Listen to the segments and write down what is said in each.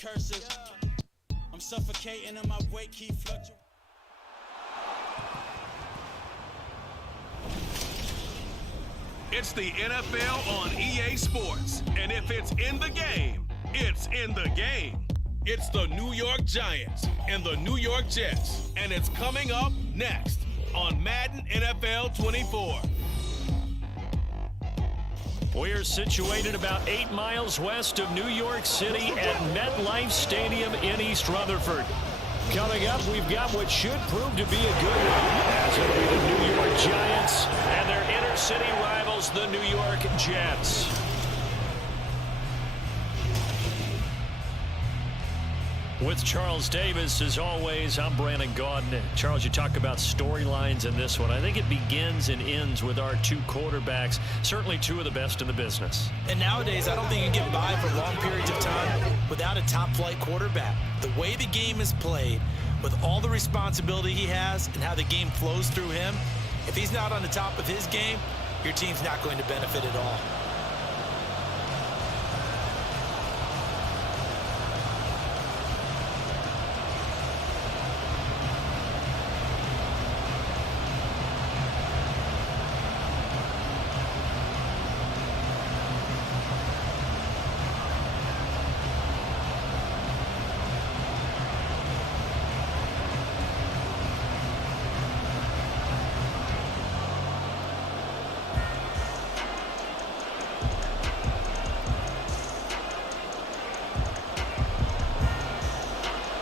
cursive. I'm suffocating and my weight keep fluctuating. It's the NFL on EA Sports, and if it's in the game, it's in the game. It's the New York Giants and the New York Jets, and it's coming up next on Madden NFL 24. We're situated about 8 miles west of New York City at MetLife Stadium in East Rutherford. Coming up, we've got what should prove to be a good one, as it'll be the New York Giants and their inner-city rivals, the New York Jets. With Charles Davis, as always, I'm Brandon Gaudin. Charles, you talk about storylines in this one. I think it begins and ends with our two quarterbacks, certainly two of the best in the business. And nowadays, I don't think you get by for long periods of time without a top-flight quarterback. The way the game is played, with all the responsibility he has and how the game flows through him, if he's not on the top of his game, your team's not going to benefit at all.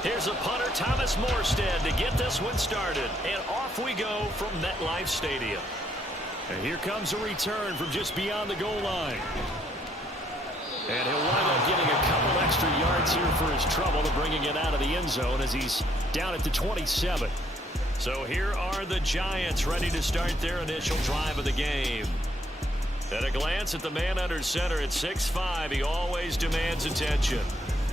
Here's a punter, Thomas Morstead, to get this one started. And off we go from MetLife Stadium. And here comes a return from just beyond the goal line. And he'll wind up getting a couple extra yards here for his trouble to bringing it out of the end zone as he's down at the 27. So here are the Giants ready to start their initial drive of the game. At a glance at the man under center at 6'5", he always demands attention.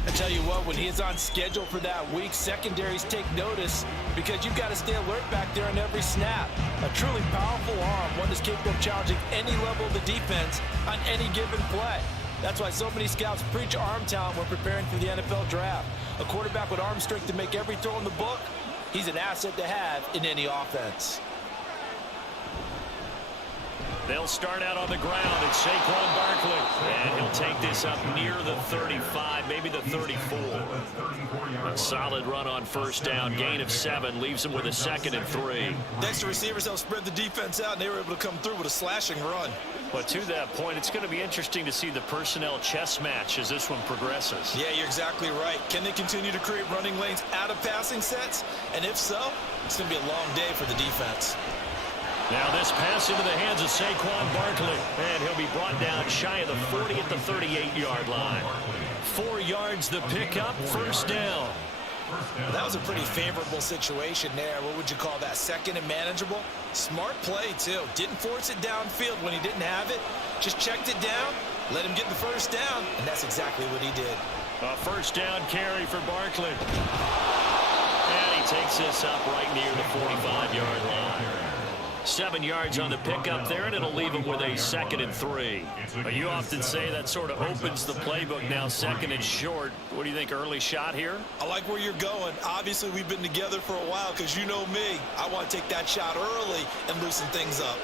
I tell you what, when he is on schedule for that week, secondaries take notice because you've got to stay alert back there on every snap. A truly powerful arm, one that's capable of challenging any level of the defense on any given play. That's why so many scouts preach arm talent when preparing for the NFL draft. A quarterback with arm strength to make every throw in the book, he's an asset to have in any offense. They'll start out on the ground. It's Saquon Barkley. And he'll take this up near the 35, maybe the 34. A solid run on first down. Gain of 7 leaves him with a 2nd and 3. Next to receivers, they'll spread the defense out, and they were able to come through with a slashing run. But to that point, it's going to be interesting to see the personnel chess match as this one progresses. Yeah, you're exactly right. Can they continue to create running lanes out of passing sets? And if so, it's going to be a long day for the defense. Now this pass into the hands of Saquon Barkley. And he'll be brought down shy of the 40 at the 38-yard line. 4 yards the pickup, first down. Well, that was a pretty favorable situation there. What would you call that? 2nd and manageable? Smart play, too. Didn't force it downfield when he didn't have it. Just checked it down, let him get the first down, and that's exactly what he did. A first down carry for Barkley. And he takes this up right near the 45-yard line. 7 yards on the pickup there, and it'll leave him with a 2nd and 3. You often say that sort of opens the playbook now, 2nd and short. What do you think, early shot here? I like where you're going. Obviously, we've been together for a while because you know me. I want to take that shot early and loosen things up.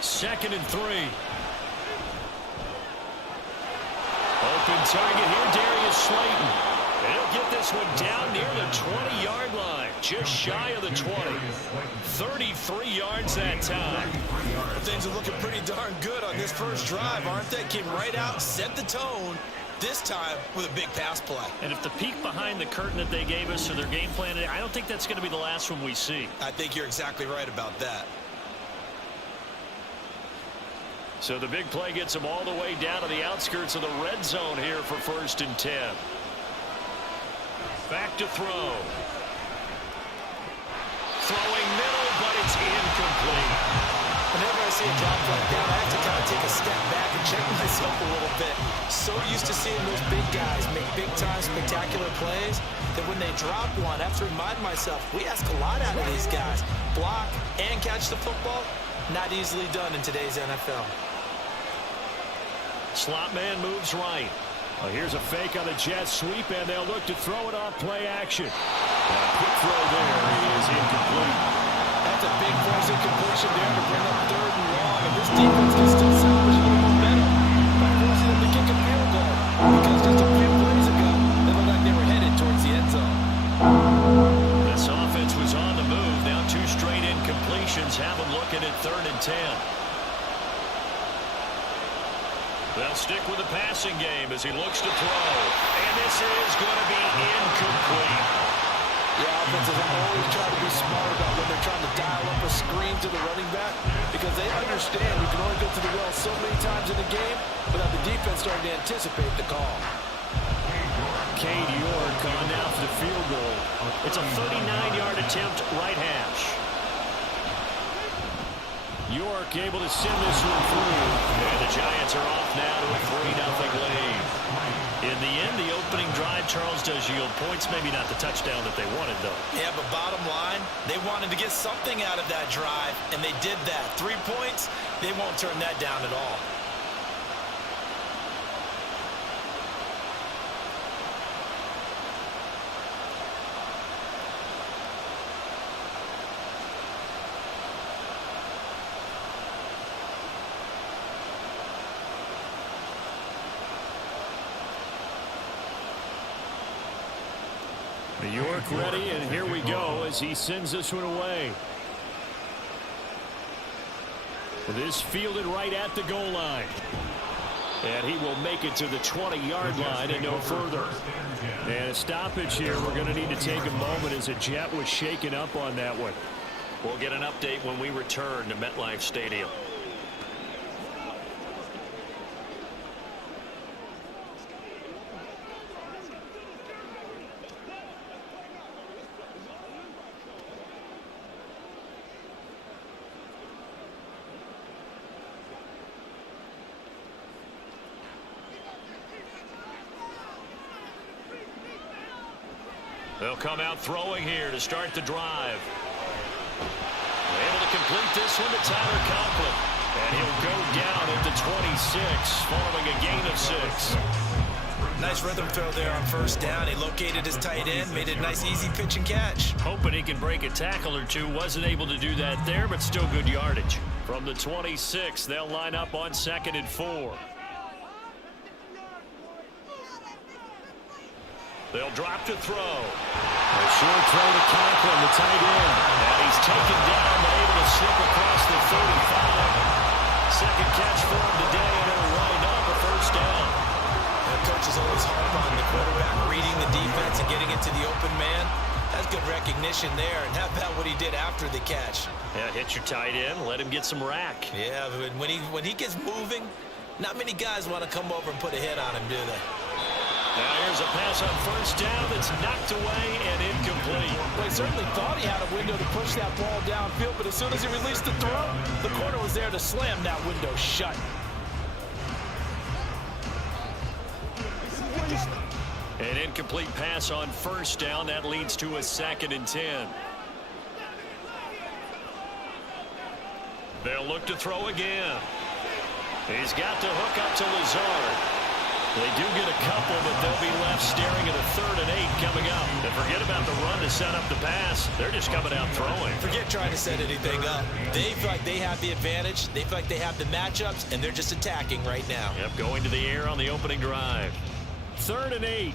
2nd and 3. Open target here, Darius Slayton. He'll get this one down near the 20-yard line, just shy of the 20. 33 yards that time. Things are looking pretty darn good on this first drive, aren't they? Came right out, set the tone, this time with a big pass play. And if the peek behind the curtain that they gave us or their game plan, I don't think that's going to be the last one we see. I think you're exactly right about that. So the big play gets them all the way down to the outskirts of the red zone here for 1st and 10. Back to throw. Throwing middle, but it's incomplete. Whenever I see a drop like that, I have to kind of take a step back and check myself a little bit. So used to seeing those big guys make big-time spectacular plays that when they drop one, I have to remind myself, we ask a lot out of these guys. Block and catch the football, not easily done in today's NFL. Slot man moves right. Well, here's a fake on the jet sweep, and they'll look to throw it off play action. Quick throw there is incomplete. That's a big force incompletion there to bring up 3rd and long. And this defense can still salvage a little momentum by forcing them to kick a field goal. Because just a few plays ago, they looked like they were headed towards the end zone. This offense was on the move. Now 2 straight incompletions have them looking at 3rd and 10. They'll stick with the passing game as he looks to throw. And this is going to be incomplete. Yeah, offenses always try to be smart about when they're trying to dial up a screen to the running back because they understand you can only go to the well so many times in the game without the defense starting to anticipate the call. Cade York on now for the field goal. It's a 39-yard attempt right hash. York able to send this one through. And the Giants are off now to a 3-0 lead. In the end, the opening drive, Charles, does yield points. Maybe not the touchdown that they wanted, though. Yeah, but bottom line, they wanted to get something out of that drive, and they did that. 3 points, they won't turn that down at all. York ready, and here we go as he sends this one away. This fielded right at the goal line. And he will make it to the 20-yard line and no further. And a stoppage here. We're going to need to take a moment as a Jet was shaken up on that one. We'll get an update when we return to MetLife Stadium. They'll come out throwing here to start the drive. Able to complete this one to Tyler Conklin. And he'll go down at the 26, following a gain of 6. Nice rhythm throw there on 1st down. He located his tight end, made it a nice easy pitch and catch. Hoping he can break a tackle or two. Wasn't able to do that there, but still good yardage. From the 26, they'll line up on 2nd and 4. They'll drop to throw. A short throw to Conklin, the tight end. And he's taken down, but able to slip across the 35. Second catch for him today, and it'll wind up a 1st down. The coaches always harp on the quarterback reading the defense and getting into the open man. That's good recognition there. And how about what he did after the catch? Yeah, hit your tight end, let him get some rack. Yeah, but when he gets moving, not many guys want to come over and put a hit on him, do they? Now here's a pass on 1st down that's knocked away and incomplete. Well, he certainly thought he had a window to push that ball downfield, but as soon as he released the throw, the corner was there to slam that window shut. An incomplete pass on 1st down. That leads to a 2nd and 10. They'll look to throw again. He's got to hook up to Lazard. They do get a couple, but they'll be left staring at a 3rd and 8 coming up. And forget about the run to set up the pass. They're just coming out throwing. Forget trying to set anything up. They feel like they have the advantage. They feel like they have the matchups, and they're just attacking right now. Yep, going to the air on the opening drive. 3rd and 8.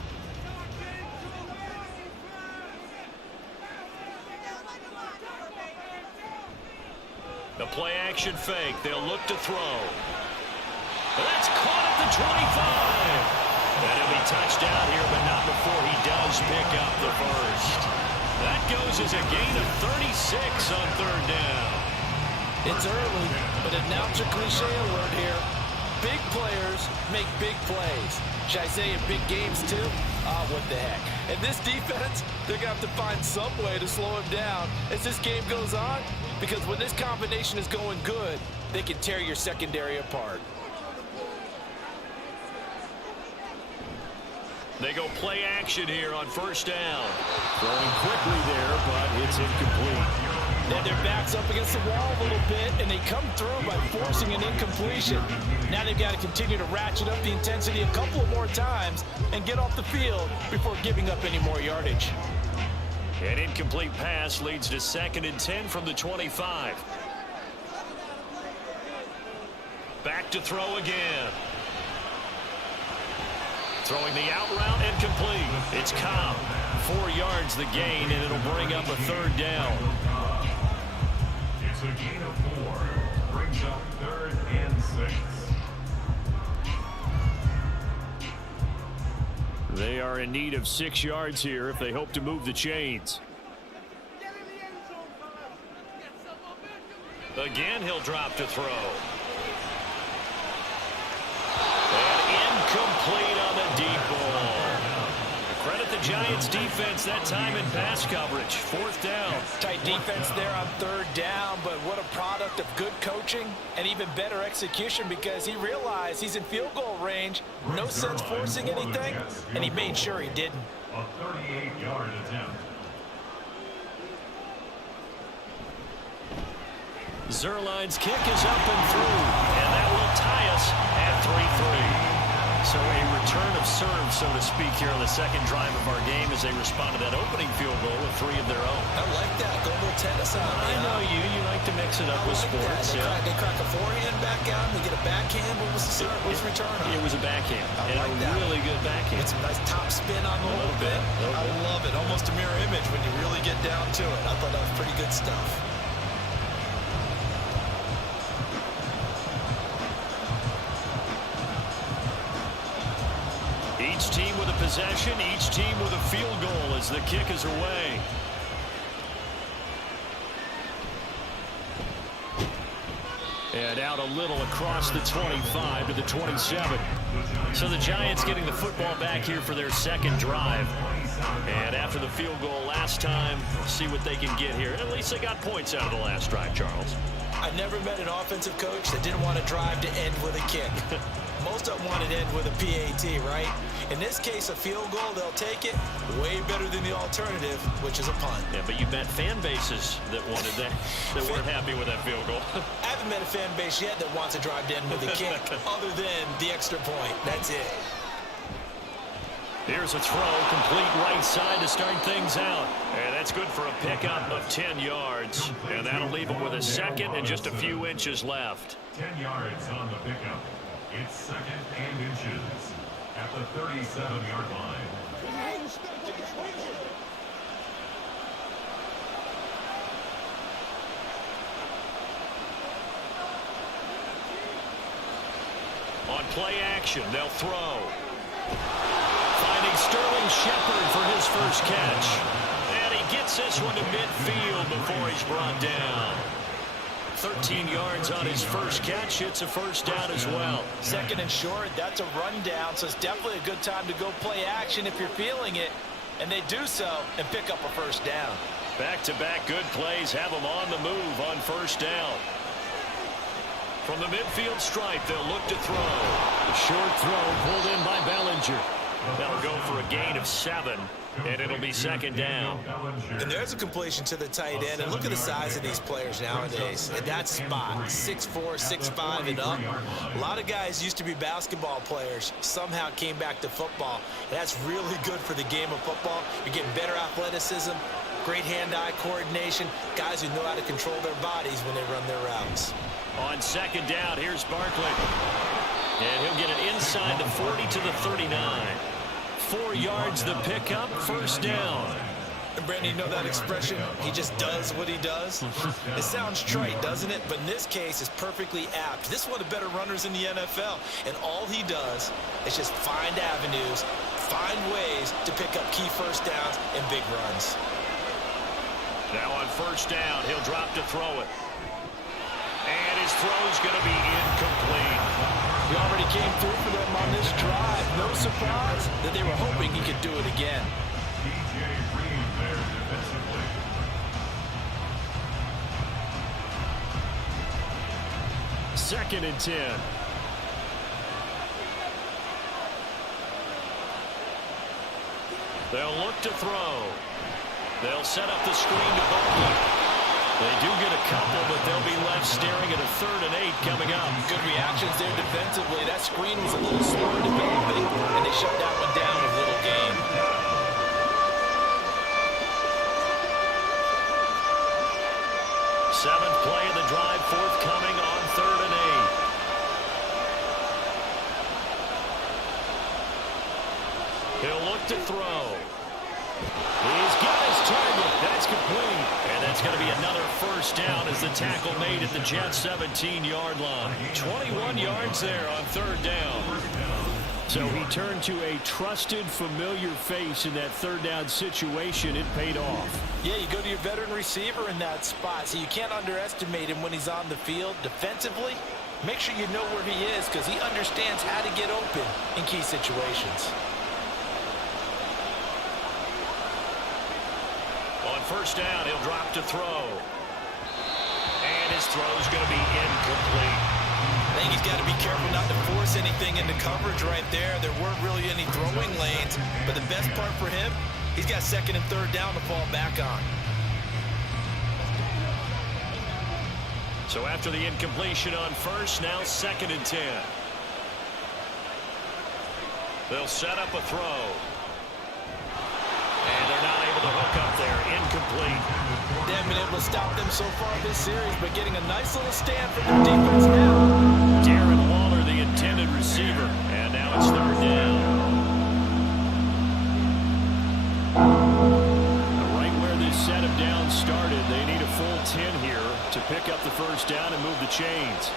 The play action fake. They'll look to throw. That's caught at the 25. And he'll be touched out here, but not before he does pick up the 1st. That goes as a gain of 36 on 3rd down. It's early, but announcer cliche alert here. Big players make big plays. Should I say in big games too? What the heck. And this defense, they're going to have to find some way to slow him down as this game goes on, because when this combination is going good, they can tear your secondary apart. They go play action here on 1st down. Throwing quickly there, but it's incomplete. They had their backs up against the wall a little bit, and they come through by forcing an incompletion. Now they've got to continue to ratchet up the intensity a couple of more times and get off the field before giving up any more yardage. An incomplete pass leads to 2nd and 10 from the 25. Back to throw again. Throwing the out route and complete. It's Cobb. 4 yards the gain, and it'll bring up a 3rd down. It's a gain of 4. Brings up 3rd and 6. They are in need of 6 yards here if they hope to move the chains. Again, he'll drop to throw. And incomplete on the deep ball. Credit the Giants defense that time in pass coverage. 4th down. Tight defense there on 3rd down, but what a product of good coaching and even better execution, because he realized he's in field goal range. No sense forcing anything, and he made sure he didn't. A 38-yard attempt. Zerline's kick is up and through, and that will tie us at 3-3. So a return of serve, so to speak, here on the 2nd drive of our game as they respond to that opening field goal with 3 of their own. I like that. Go a little tennis on me. I know you like to mix it up with sports. They crack a forehand back out, and they get a backhand. What was the serve? What was the return on? It was a backhand, and like a really good backhand. It's a nice top spin on the whole bit. I love it. Almost a mirror image when you really get down to it. I thought that was pretty good stuff. Each team with a possession, each team with a field goal as the kick is away. And out a little across the 25 to the 27. So the Giants getting the football back here for their 2nd drive. And after the field goal last time, we'll see what they can get here. At least they got points out of the last drive, Charles. I've never met an offensive coach that didn't want to drive to end with a kick. Most of them want to end with a PAT, right? In this case, a field goal, they'll take it. Way better than the alternative, which is a punt. Yeah, but you met fan bases that wanted that, that weren't happy with that field goal. I haven't met a fan base yet that wants to drive to end with a kick, other than the extra point. That's it. Here's a throw, complete right side to start things out. And that's good for a pickup of 10 yards. And that'll leave them with a 2nd and just a few inches left. 10 yards on the pickup. It's 2nd and inches at the 37-yard line. On play action, they'll throw. Finding Sterling Shepard for his first catch. And he gets this one to midfield before he's brought down. 13 yards on his first catch. It's a 1st down as well. 2nd and short, that's a rundown, so it's definitely a good time to go play action if you're feeling it. And they do so and pick up a 1st down. Back-to-back good plays have them on the move on 1st down. From the midfield stripe, they'll look to throw. A short throw pulled in by Bellinger. They'll go for a gain of 7, and it'll be 2nd down. And there's a completion to the tight end. And look at the size of these players nowadays. At that spot, 6'4", 6'5", and up. A lot of guys used to be basketball players, somehow came back to football. And that's really good for the game of football. You're getting better athleticism, great hand-eye coordination, guys who know how to control their bodies when they run their routes. On 2nd down, here's Barkley. And he'll get it inside the 40 to the 39. 4 yards the pickup, 1st down. And Brandon, you know that expression? He just does what he does. It sounds trite, doesn't it? But in this case, it's perfectly apt. This is one of the better runners in the NFL. And all he does is just find avenues, find ways to pick up key 1st downs and big runs. Now on 1st down, he'll drop to throw it. And his throw's going to be incomplete. He already came through for them on this drive. No surprise that they were hoping he could do it again. DJ Reed there defensively. Second and 10. They'll look to throw. They'll set up the screen to Barkley. They do get a couple, but they'll be left staring at a 3rd and 8 coming up. Good reactions there defensively. That screen was a little slower developing, and they shut that one down with little gain. Seventh play of the drive forthcoming on 3rd and 8. He'll look to throw. He's got his target. That's complete. And that's going to be another first down as the tackle made at the Jets' 17-yard line. 21 yards there on 3rd down. So he turned to a trusted, familiar face in that 3rd down situation. It paid off. Yeah, you go to your veteran receiver in that spot, so you can't underestimate him when he's on the field. Defensively, make sure you know where he is because he understands how to get open in key situations. On first down, he'll drop to throw. And his throw's going to be incomplete. I think he's got to be careful not to force anything into coverage right there. There weren't really any throwing lanes, but the best part for him, he's got 2nd and 3rd down to fall back on. So after the incompletion on first, now 2nd and 10. They'll set up a throw. And they're not able to hook up there. Incomplete. They haven't been able to stop them so far this series, but getting a nice little stand from their defense now. Darren Waller, the intended receiver. And now it's 3rd down. Right where this set of downs started, they need a full 10 here to pick up the first down and move the chains.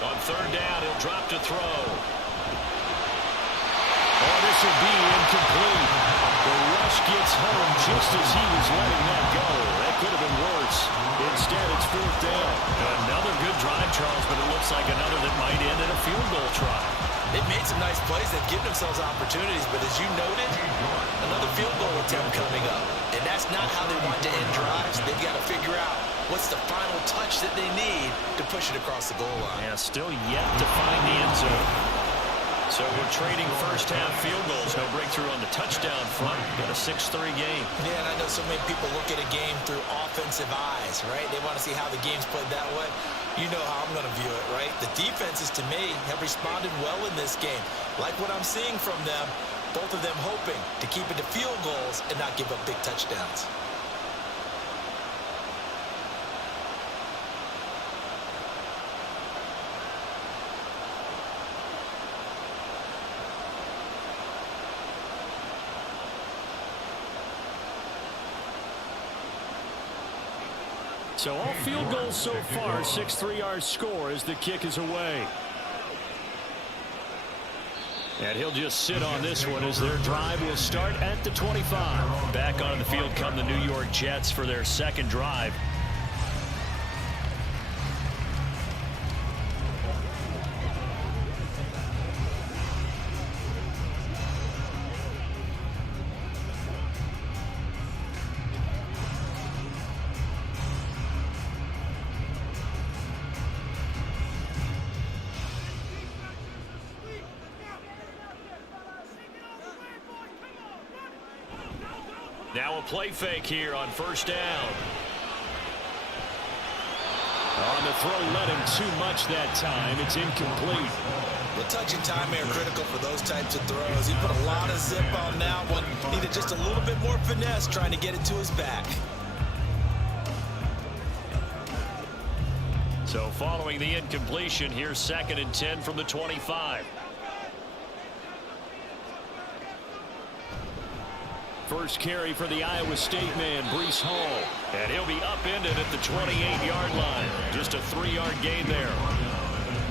On 3rd down, he'll drop to throw. Oh, this will be incomplete. The rush gets home just as he was letting that go. That could have been worse. Instead, it's 4th down. Another good drive, Charles, but it looks like another that might end in a field goal try. They've made some nice plays. They've given themselves opportunities, but as you noted, another field goal attempt coming up. And that's not how they want to end drives. They've got to figure out what's the final touch that they need to push it across the goal line. Yeah, still yet to find the end zone. So we're trading first half field goals. No breakthrough on the touchdown front. Got a 6-3 game. Yeah, and I know so many people look at a game through offensive eyes, right? They want to see how the game's played that way. You know how I'm going to view it, right? The defenses, to me, have responded well in this game. Like what I'm seeing from them, both of them hoping to keep it to field goals and not give up big touchdowns. So all field goals so far, 6-3 our score as the kick is away. And he'll just sit on this one as their drive will start at the 25. Back on the field come the New York Jets for their 2nd drive. Now a play fake here on first down. On the throw, led him too much that time. It's incomplete. The touch and time are critical for those types of throws. He put a lot of zip on that one. Needed just a little bit more finesse trying to get it to his back. So following the incompletion, here's 2nd and 10 from the 25. First carry for the Iowa State man, Breece Hall. And he'll be upended at the 28-yard line. Just a 3-yard gain there.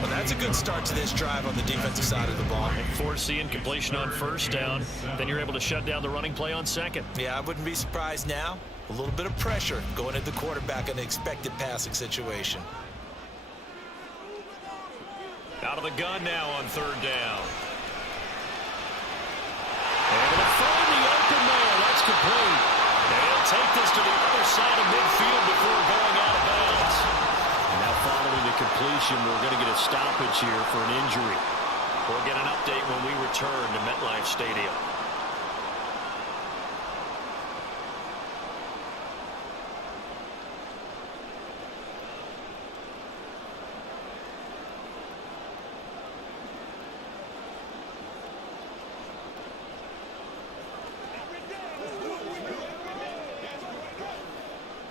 Well, that's a good start to this drive on the defensive side of the ball. Force the incompletion on first down. Then you're able to shut down the running play on 2nd. Yeah, I wouldn't be surprised now. A little bit of pressure going at the quarterback in an expected passing situation. Out of the gun now on 3rd down. Able to find the open man. That's complete. They'll take this to the other side of midfield before going out of bounds. And now following the completion, we're going to get a stoppage here for an injury. We'll get an update when we return to MetLife Stadium.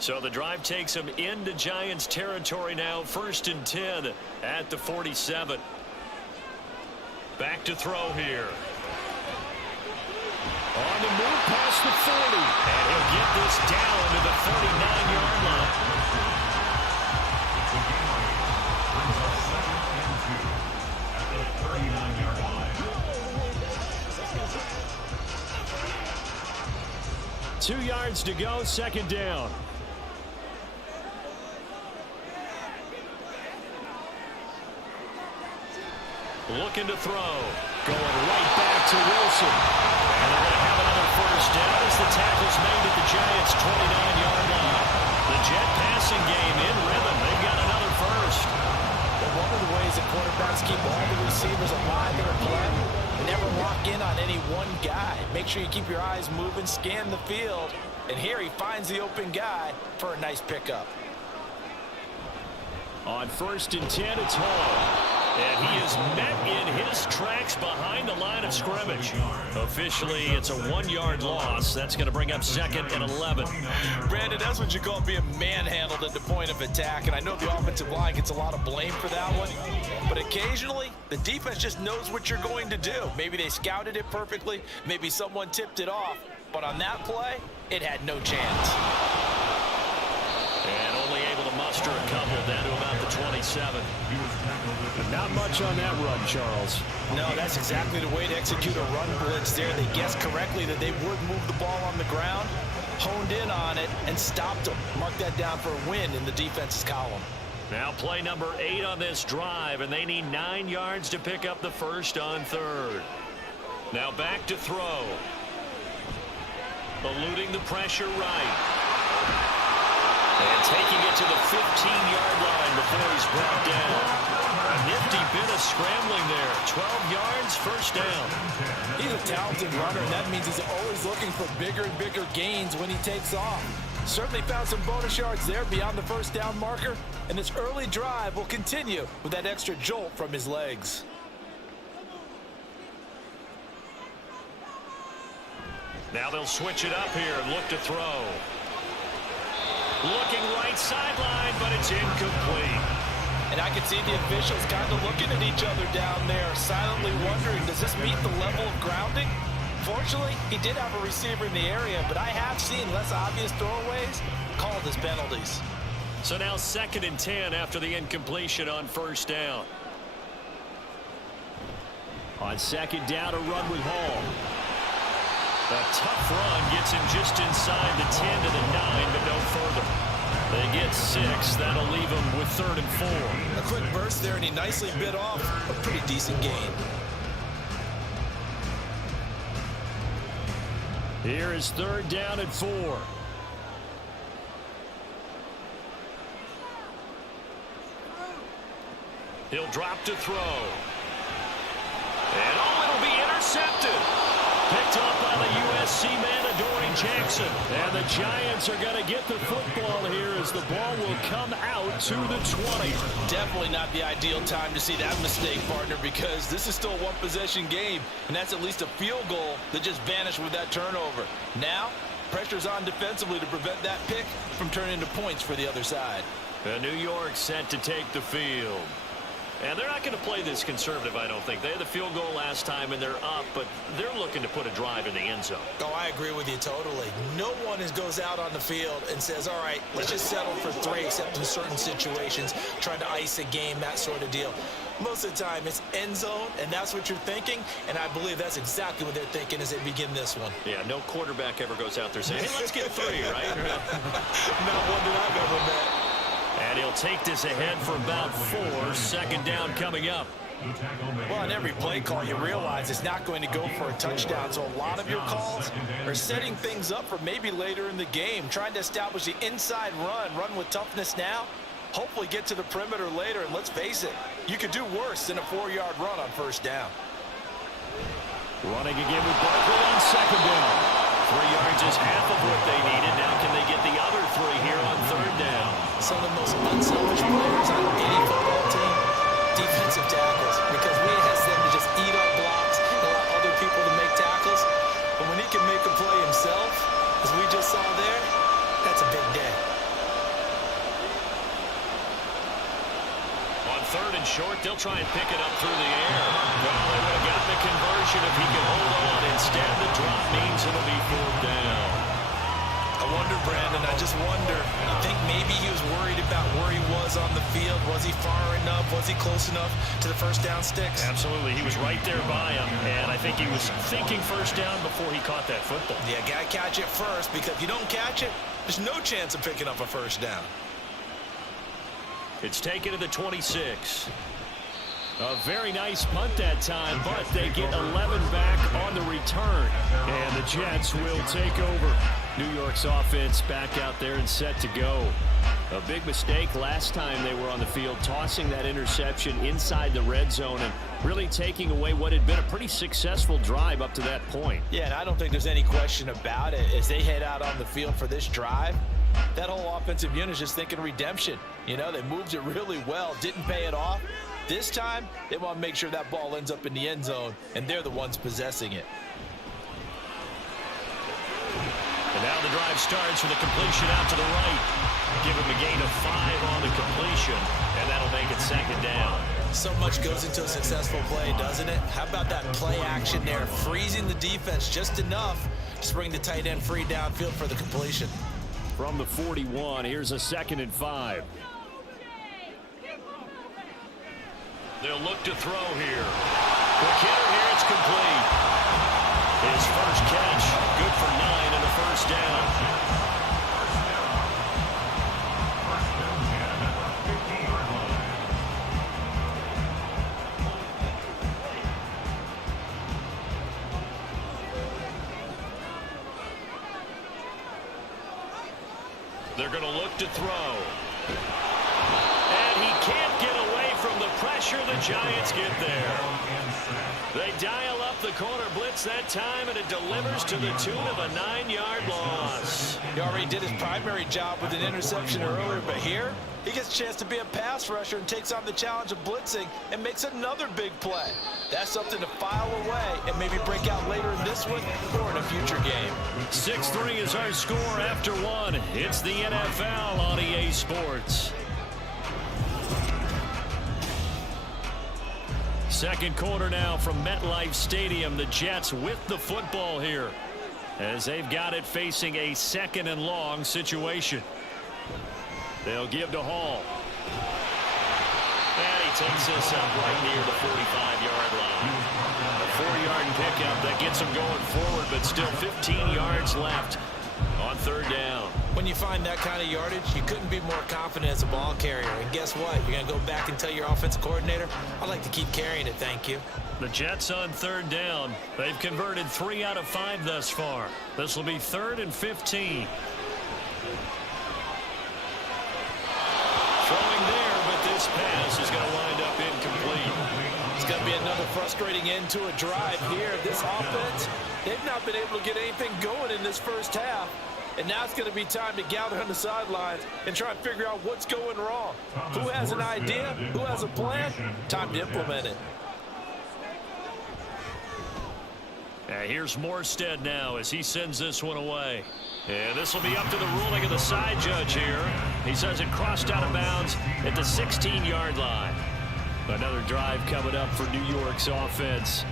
So the drive takes them into Giants territory now. 1st and 10 at the 47. Back to throw here. On the move past the 40. And he'll get this down to the 39-yard line. Brings up 2nd and 2 at the 39-yard line. 2 yards to go, 2nd down. Looking to throw. Going right back to Wilson. And they're going to have another 1st down as the tackle's made at the Giants' 29-yard line. The Jet passing game in rhythm. They've got another 1st. But one of the ways that quarterbacks keep all the receivers alive that are playing, they never lock in on any one guy. Make sure you keep your eyes moving, scan the field. And here he finds the open guy for a nice pickup. On 1st and 10, it's Hall. And he is met in his tracks behind the line of scrimmage. Officially, it's a 1-yard loss. That's going to bring up 2nd and 11. Brandon, that's what you call being manhandled at the point of attack. And I know the offensive line gets a lot of blame for that one. But occasionally, the defense just knows what you're going to do. Maybe they scouted it perfectly. Maybe someone tipped it off. But on that play, it had no chance. And only able to muster a couple down to about the 27. Not much on that run, Charles. No, that's exactly the way to execute a run blitz there. They guessed correctly that they would move the ball on the ground, honed in on it, and stopped them. Mark that down for a win in the defense's column. Now play number 8 on this drive, and they need 9 yards to pick up the 1st on 3rd. Now back to throw. Eluding the pressure right. And taking it to the 15-yard line before he's brought down. A nifty bit of scrambling there. 12 yards, 1st down. He's a talented runner, and that means he's always looking for bigger and bigger gains when he takes off. Certainly found some bonus yards there beyond the 1st down marker, and this early drive will continue with that extra jolt from his legs. Now they'll switch it up here and look to throw. Looking right sideline, but it's incomplete. And I can see the officials kind of looking at each other down there, silently wondering, does this meet the level of grounding? Fortunately, he did have a receiver in the area, but I have seen less obvious throwaways called as penalties. So now 2nd and 10 after the incompletion on 1st down. On 2nd down, a run with Hall. A tough run gets him just inside the 10 to the 9, but no further. They get 6. That'll leave him with 3rd and 4. A quick burst there, and he nicely bit off a pretty decent gain. Here is 3rd down and 4. He'll drop to throw. And it'll be intercepted. Picked up by the USC man, Adoree Jackson. And the Giants are going to get the football here as the ball will come out to the 20. Definitely not the ideal time to see that mistake, partner, because this is still a one-possession game, and that's at least a field goal that just vanished with that turnover. Now, pressure's on defensively to prevent that pick from turning into points for the other side. And New York set to take the field. And they're not going to play this conservative, I don't think. They had the field goal last time, and they're up, but they're looking to put a drive in the end zone. Oh, I agree with you totally. No one goes out on the field and says, all right, let's just settle for 3, except in certain situations, trying to ice a game, that sort of deal. Most of the time, it's end zone, and that's what you're thinking, and I believe that's exactly what they're thinking as they begin this one. Yeah, no quarterback ever goes out there saying, hey, let's get 3, right? Not one that I've ever met. And he'll take this ahead for about 4. 2nd down coming up. Well, on every play call, you realize it's not going to go for a touchdown. So a lot of your calls are setting things up for maybe later in the game, trying to establish the inside run with toughness now, hopefully get to the perimeter later. And let's face it, you could do worse than a 4-yard run on 1st down. Running again with Barkley on 2nd down. 3 yards is half of what they needed. Now can they get the other 3 here on 3rd down? Some of the most unselfish players on any football team, defensive tackles, because we ask them to just eat up blocks and allow other people to make tackles. But when he can make a play himself, as we just saw there, that's a big day. They'll try and pick it up through the air. Well, they would have gotten the conversion if he could hold on. Instead, the drop means it'll be 4th down. I wonder, Brandon, I just wonder. I think maybe he was worried about where he was on the field. Was he far enough? Was he close enough to the first down sticks? Absolutely. He was right there by him, and I think he was thinking first down before he caught that football. Yeah, got to catch it first, because if you don't catch it, there's no chance of picking up a first down. It's taken to the 26. A very nice punt that time, but they get 11 back on the return. And the Jets will take over. New York's offense back out there and set to go. A big mistake last time they were on the field, tossing that interception inside the red zone and really taking away what had been a pretty successful drive up to that point. Yeah, and I don't think there's any question about it. As they head out on the field for this drive, that whole offensive unit is just thinking redemption. You know, they moved it really well, didn't pay it off. This time, they want to make sure that ball ends up in the end zone, and they're the ones possessing it. And now the drive starts with a completion out to the right. Give him a gain of 5 on the completion, and that'll make it 2nd down. So much goes into a successful play, doesn't it? How about that play action there, freezing the defense just enough to bring the tight end free downfield for the completion. From the 41, here's a 2nd and 5. They'll look to throw here. Quick hitter here, it's complete. His first catch, good for 9 and a first down. They're going to look to throw. And he can't get away from the pressure. The Giants get there. They dial up the corner blitz that time, and it delivers to the tune of a 9-yard loss. He already did his primary job with an interception earlier, but here he gets a chance to be a pass rusher and takes on the challenge of blitzing and makes another big play. That's something to file away and maybe break out later in this one or in a future game. 6-3 is our score after 1. It's the NFL on EA Sports. Second quarter now from MetLife Stadium. The Jets with the football here as they've got it facing a 2nd and long situation. They'll give to Hall. And he takes this up right near the 45-yard line. A 4-yard pickup that gets him going forward, but still 15 yards left on 3rd down. When you find that kind of yardage, you couldn't be more confident as a ball carrier. And guess what? You're going to go back and tell your offensive coordinator, I'd like to keep carrying it, thank you. The Jets on 3rd down. They've converted 3 out of 5 thus far. This will be 3rd and 15. Throwing there, but this pass is going to wind up incomplete. It's going to be another frustrating end to a drive here. This offense, they've not been able to get anything going in this first half. And now it's going to be time to gather on the sidelines and try and figure out what's going wrong. Who has an idea? Who has a plan? Time to implement it. Here's Morstead now as he sends this one away. And this will be up to the ruling of the side judge here. He says it crossed out of bounds at the 16-yard line. Another drive coming up for New York's offense.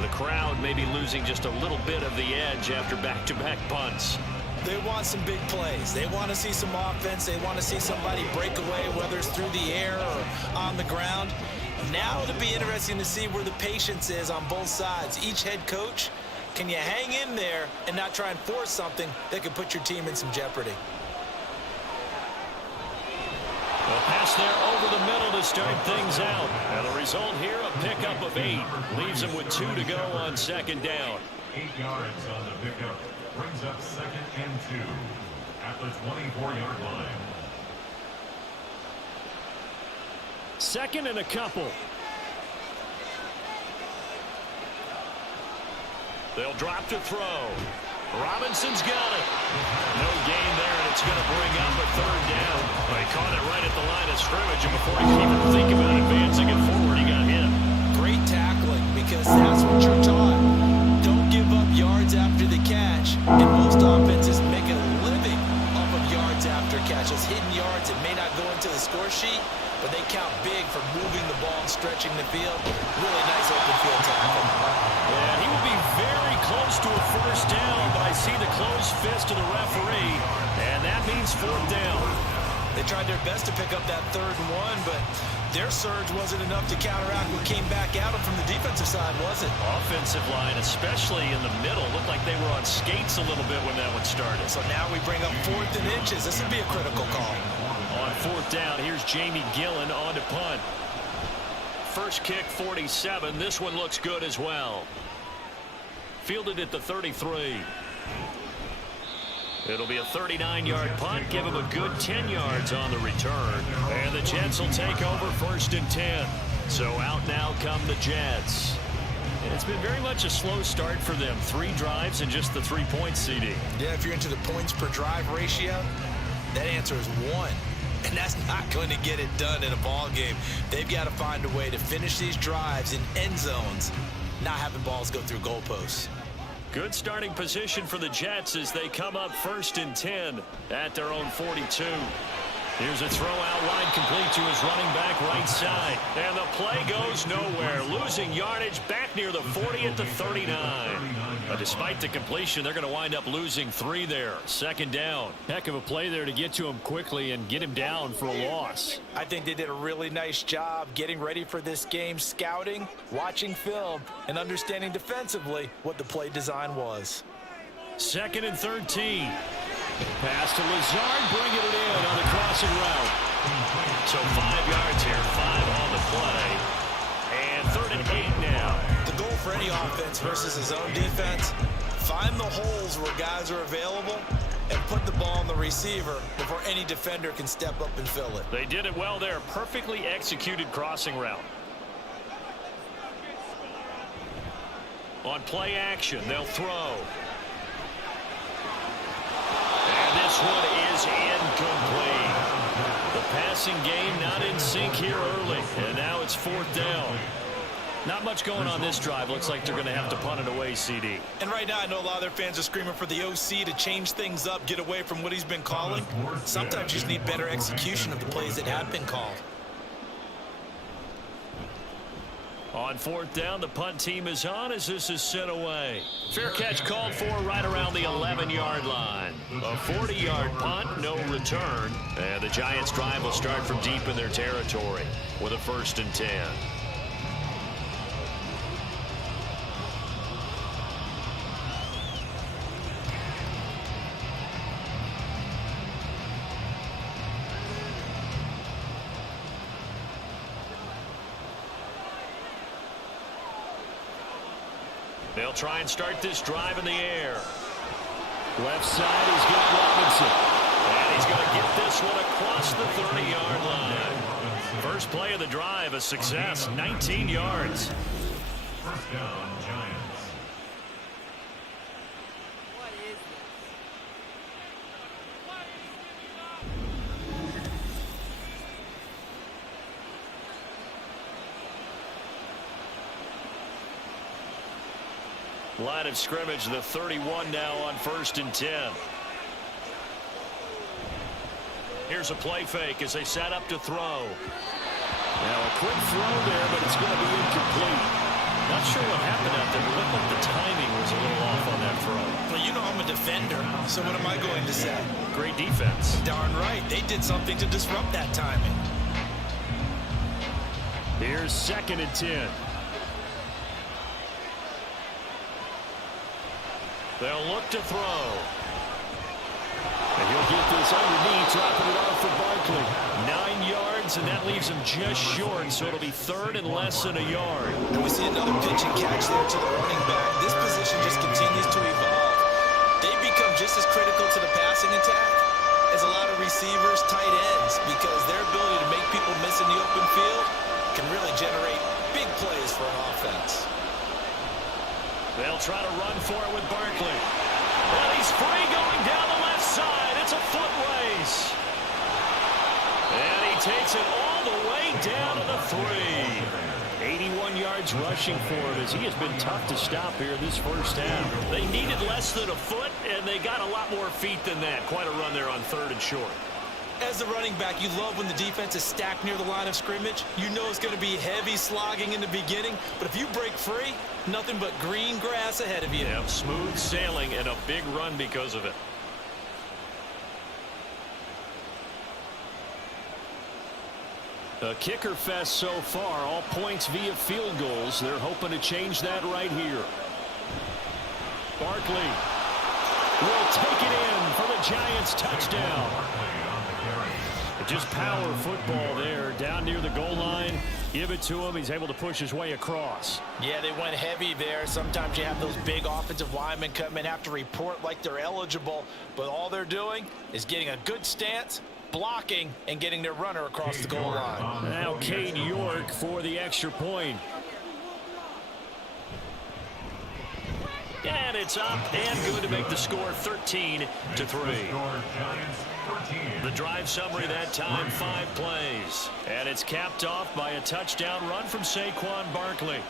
The crowd may be losing just a little bit of the edge after back-to-back punts. They want some big plays. They want to see some offense. They want to see somebody break away, whether it's through the air or on the ground. Now it'll be interesting to see where the patience is on both sides. Each head coach, can you hang in there and not try and force something that could put your team in some jeopardy? A pass there over the middle to start things out. And the result here, a pickup of 8. Leaves them with 2 to go on 2nd down. 8 yards on the pickup. Brings up 2nd and 2 at the 24-yard line. 2nd and a couple. They'll drop to throw. Robinson's got it. No gain there, and it's going to bring up a 3rd down. They caught it right at the line of scrimmage, and before he could even think about advancing it forward, he got hit. Great tackling, because that's what you're taught. Don't give up yards after the catch. And most offenses make a living off of yards after catch. Those hidden yards that may not go into the score sheet, but they count big for moving the ball and stretching the field. Really nice open field tackle. And he will be very close to a first down, but I see the closed fist of the referee, and that means fourth down. They tried their best to pick up that 3rd and 1, but their surge wasn't enough to counteract what came back at them from the defensive side, was it? Offensive line, especially in the middle, looked like they were on skates a little bit when that one started. So now we bring up 4th and inches. This would be a critical call. On 4th down, here's Jamie Gillen on to punt. First kick, 47. This one looks good as well. Fielded at the 33. It'll be a 39-yard punt. Give him a good 10 yards on the return. And the Jets will take over 1st and 10. So out now come the Jets. And it's been very much a slow start for them. 3 drives and just the 3 points, CD. Yeah, if you're into the points per drive ratio, that answer is 1. And that's not going to get it done in a ball game. They've got to find a way to finish these drives in end zones, not having balls go through goalposts. Good starting position for the Jets as they come up 1st and 10 at their own 42. Here's a throw out wide, complete to his running back right side. And the play goes nowhere. Losing yardage back near the 40 at the 39. Despite the completion, they're going to wind up losing 3 there. 2nd down. Heck of a play there to get to him quickly and get him down for a loss. I think they did a really nice job getting ready for this game, scouting, watching film, and understanding defensively what the play design was. 2nd and 13. Pass to Lazard, bringing it in on the crossing route. So 5 yards here, 5 on the play. And 3rd and 8 now. The goal for any offense versus his own defense, find the holes where guys are available and put the ball on the receiver before any defender can step up and fill it. They did it well there. Perfectly executed crossing route. On play action, they'll throw. And this one is incomplete. The passing game not in sync here early. And now it's 4th down. Not much going on this drive. Looks like they're going to have to punt it away, CD. And right now, I know a lot of their fans are screaming for the OC to change things up, get away from what he's been calling. Sometimes you just need better execution of the plays that have been called. On 4th down, the punt team is on as this is sent away. Fair catch called for right around the 11-yard line. A 40-yard punt, no return. And the Giants' drive will start from deep in their territory with a 1st and 10. They'll try and start this drive in the air. Left side, he's got Robinson. And he's going to get this one across the 30-yard line. First play of the drive, a success, 19 yards. 1st down, Giants. Line of scrimmage, the 31 now on 1st and 10. Here's a play fake as they set up to throw. Now a quick throw there, but it's going to be incomplete. Not sure what happened out there, but it looked like the timing was a little off on that throw. Well, you know I'm a defender, so what am I going to say? Great defense. Darn right. They did something to disrupt that timing. Here's 2nd and 10. They'll look to throw. And he'll get this underneath, dropping it off for Barkley. 9 yards, and that leaves him just short, so it'll be 3rd and less than a yard. And we see another pitch and catch there to the running back. This position just continues to evolve. They become just as critical to the passing attack as a lot of receivers, tight ends, because their ability to make people miss in the open field can really generate big plays for an offense. They'll try to run for it with Barkley. And he's free going down the left side. It's a foot race. And he takes it all the way down to the 3. 81 yards rushing for him as he has been tough to stop here this first half. They needed less than a foot, and they got a lot more feet than that. Quite a run there on 3rd and short. As the running back, you love when the defense is stacked near the line of scrimmage. You know it's going to be heavy slogging in the beginning, but if you break free, nothing but green grass ahead of you. Yeah, smooth sailing and a big run because of it. A kicker fest so far, all points via field goals. They're hoping to change that right here. Barkley will take it in for the Giants touchdown. Just power football there, down near the goal line. Give it to him. He's able to push his way across. Yeah, they went heavy there. Sometimes you have those big offensive linemen come in, have to report like they're eligible, but all they're doing is getting a good stance, blocking, and getting their runner across the goal line. Now Cade York for the extra point. And it's up and good to make the score 13-3. The drive summary that time, 5 plays. And it's capped off by a touchdown run from Saquon Barkley.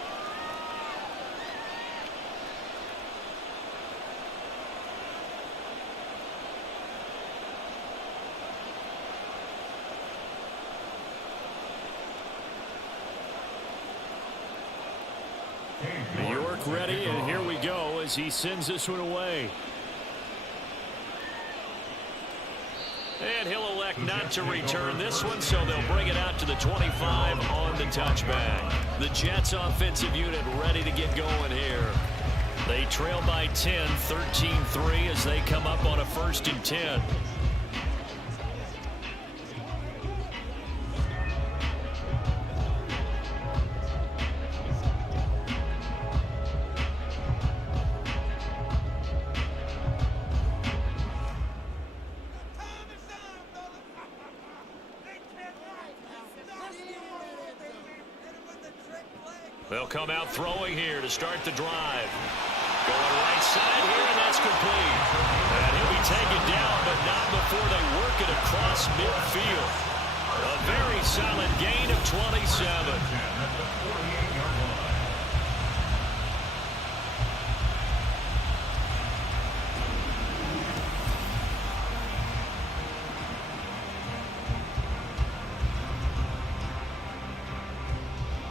York ready, and here we go as he sends this one away. And he'll elect not to return this one, so they'll bring it out to the 25 on the touchback. The Jets offensive unit ready to get going here. They trail by 10, 13-3 as they come up on a 1st and 10. They'll come out throwing here to start the drive. Going right side here, and that's complete. And he'll be taken down, but not before they work it across midfield. A very solid gain of 27.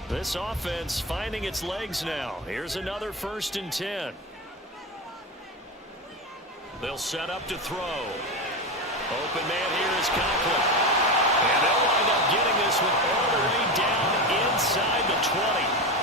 This offense finding its legs now. Here's another 1st and 10. They'll set up to throw. Open man here is Conklin. And they'll wind up getting this one all the way down inside the 20.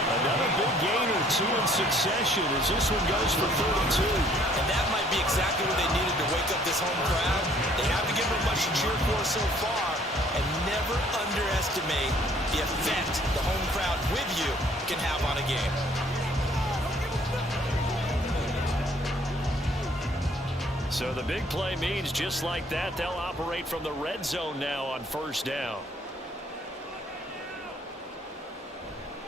Another big gain or 2 in succession as this one goes for 32. And that might be exactly what they needed to wake up this home crowd. They have to give them much to cheer for so far, and never underestimate the effect the home crowd with you can have on a game. So the big play means just like that, they'll operate from the red zone now on 1st down.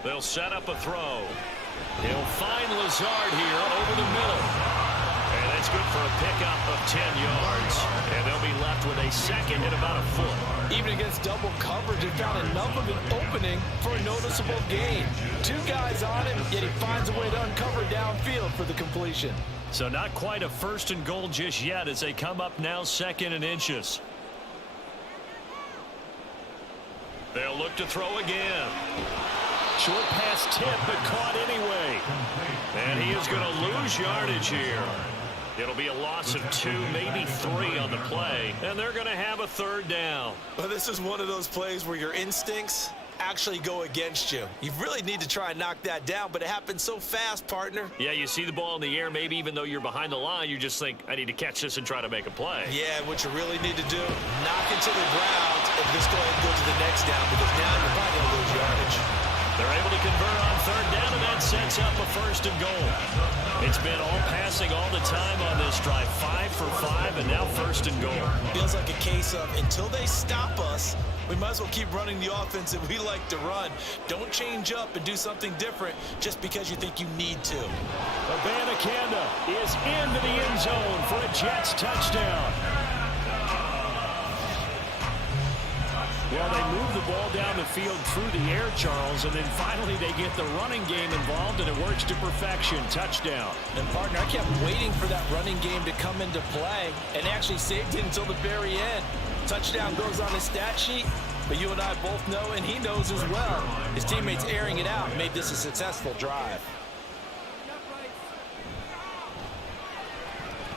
They'll set up a throw. He'll find Lazard here over the middle. And that's good for a pickup of 10 yards. And they'll be left with a 2nd and about a foot. Even against double coverage, he found enough of an opening for a noticeable gain. 2 guys on him, yet he finds a way to uncover downfield for the completion. So not quite a 1st and goal just yet as they come up now 2nd and inches. They'll look to throw again. Short pass tip, but caught anyway. And he is going to lose yardage here. It'll be a loss of 2, maybe 3 on the play. And they're going to have a 3rd down. Well, this is one of those plays where your instincts actually go against you. You really need to try and knock that down, but it happens so fast, partner. Yeah, you see the ball in the air, maybe even though you're behind the line, you just think, I need to catch this and try to make a play. Yeah, what you really need to do, knock it to the ground and just go ahead and go to the next down, because now you're probably going to lose yardage. They're able to convert on 3rd down, and that sets up a 1st and goal. It's been all passing all the time on this drive. 5 for 5, and now 1st and goal. Feels like a case of until they stop us, we might as well keep running the offense that we like to run. Don't change up and do something different just because you think you need to. Abanikanda is into the end zone for a Jets touchdown. Well, they move the ball down the field through the air, Charles, and then finally they get the running game involved, and it works to perfection. Touchdown. And, partner, I kept waiting for that running game to come into play and actually saved it until the very end. Touchdown goes on his stat sheet, but you and I both know, and he knows as well, his teammates airing it out made this a successful drive.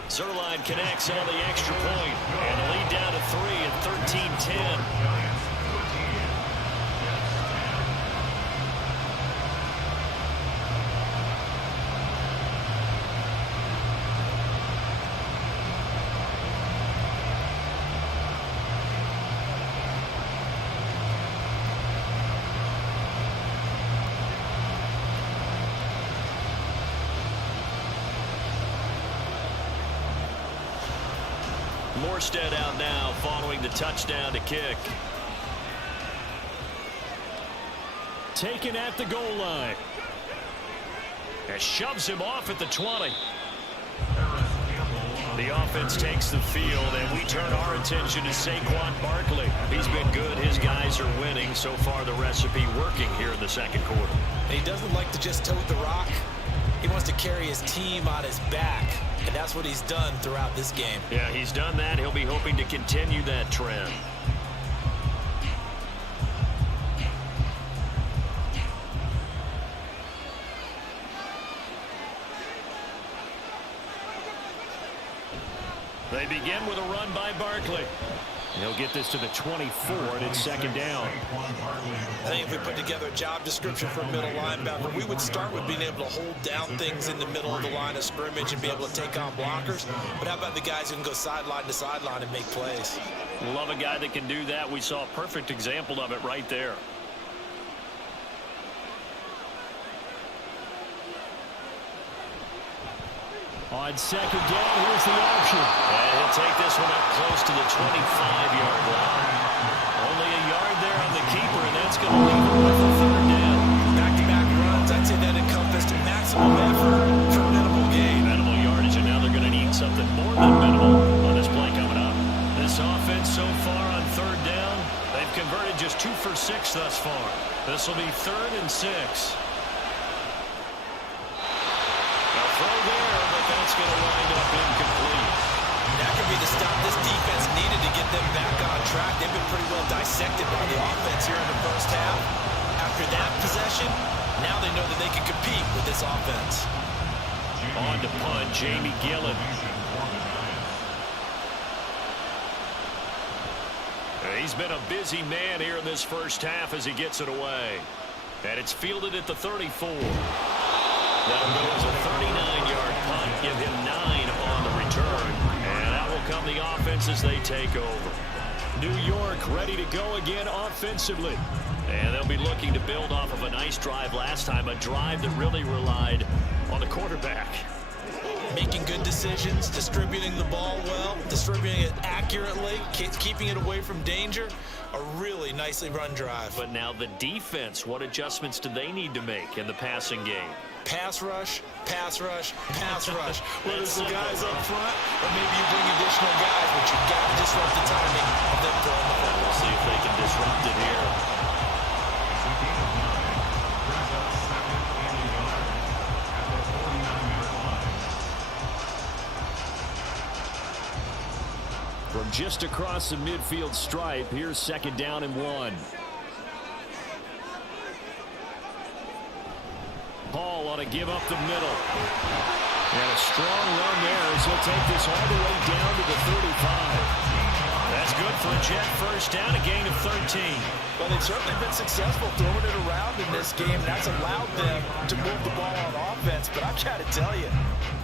Zerline connects on the extra point, and the lead down to 3 at 13-10. Morstead out now following the touchdown to kick. Taken at the goal line. And shoves him off at the 20. The offense takes the field, and we turn our attention to Saquon Barkley. He's been good. His guys are winning. So far, the recipe working here in the second quarter. And he doesn't like to just tote the rock. He wants to carry his team on his back. And that's what he's done throughout this game. Yeah, he's done that. He'll be hoping to continue that trend. They begin with a run by Barkley. He'll get this to the 24, and it's second down. I think if we put together a job description for a middle linebacker, we would start with being able to hold down things in the middle of the line of scrimmage and be able to take on blockers. But how about the guys who can go sideline to sideline and make plays? Love a guy that can do that. We saw a perfect example of it right there. On second down, here's the option. And he'll take this one up close to the 25-yard line. Only a yard there on the keeper, and that's going to leave him with a third down. Back-to-back runs, I'd say that encompassed maximum effort for minimal gain. Minimal yardage, and now they're going to need something more than minimal on this play coming up. This offense so far on third down, they've converted just 2 for 6 thus far. This will be 3rd and 6. Throw there, but that's going to wind up incomplete. That could be the stop this defense needed to get them back on track. They've been pretty well dissected by the offense here in the first half. After that possession, now they know that they can compete with this offense. On to punt, Jamie Gillen. He's been a busy man here in this first half as he gets it away. And it's fielded at the 34. That'll go as a 39-yard punt, give him 9 on the return. And out will come the offense as they take over. New York ready to go again offensively. And they'll be looking to build off of a nice drive last time, a drive that really relied on the quarterback. Making good decisions, distributing the ball well, distributing it accurately, keeping it away from danger. A really nicely run drive. But now the defense, what adjustments do they need to make in the passing game? Pass rush, pass rush, pass rush. Whether it's the guys up front or maybe you bring additional guys, but you got to disrupt the timing of them throwing the ball. We'll see if they can disrupt it here. From just across the midfield stripe, here's 2nd down and 1. Paul ought to give up the middle. And a strong run there as he'll take this all the way down to the 35. That's good for a Jet first down, a gain of 13. Well, they've certainly been successful throwing it around in this game. That's allowed them to move the ball on offense. But I've got to tell you,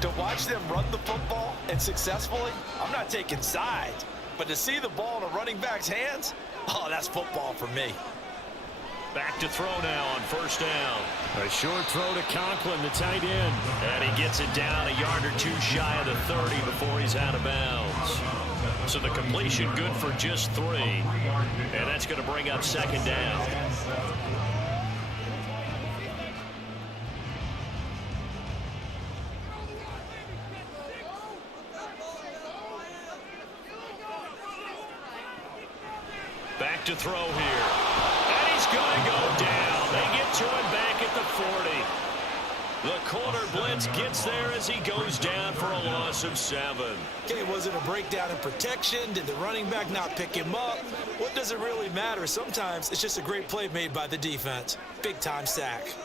to watch them run the football and successfully, I'm not taking sides. But to see the ball in a running back's hands, oh, that's football for me. Back to throw now on first down. A short throw to Conklin, the tight end. And he gets it down a yard or 2 shy of the 30 before he's out of bounds. So the completion good for just 3. And that's going to bring up 2nd down. Back to throw here. And he's going to go down. They get to him back at the 40. The corner blitz gets there as he goes down for a loss of 7. Okay, was it a breakdown in protection? Did the running back not pick him up? What does it really matter? Sometimes it's just a great play made by the defense. Big-time sack.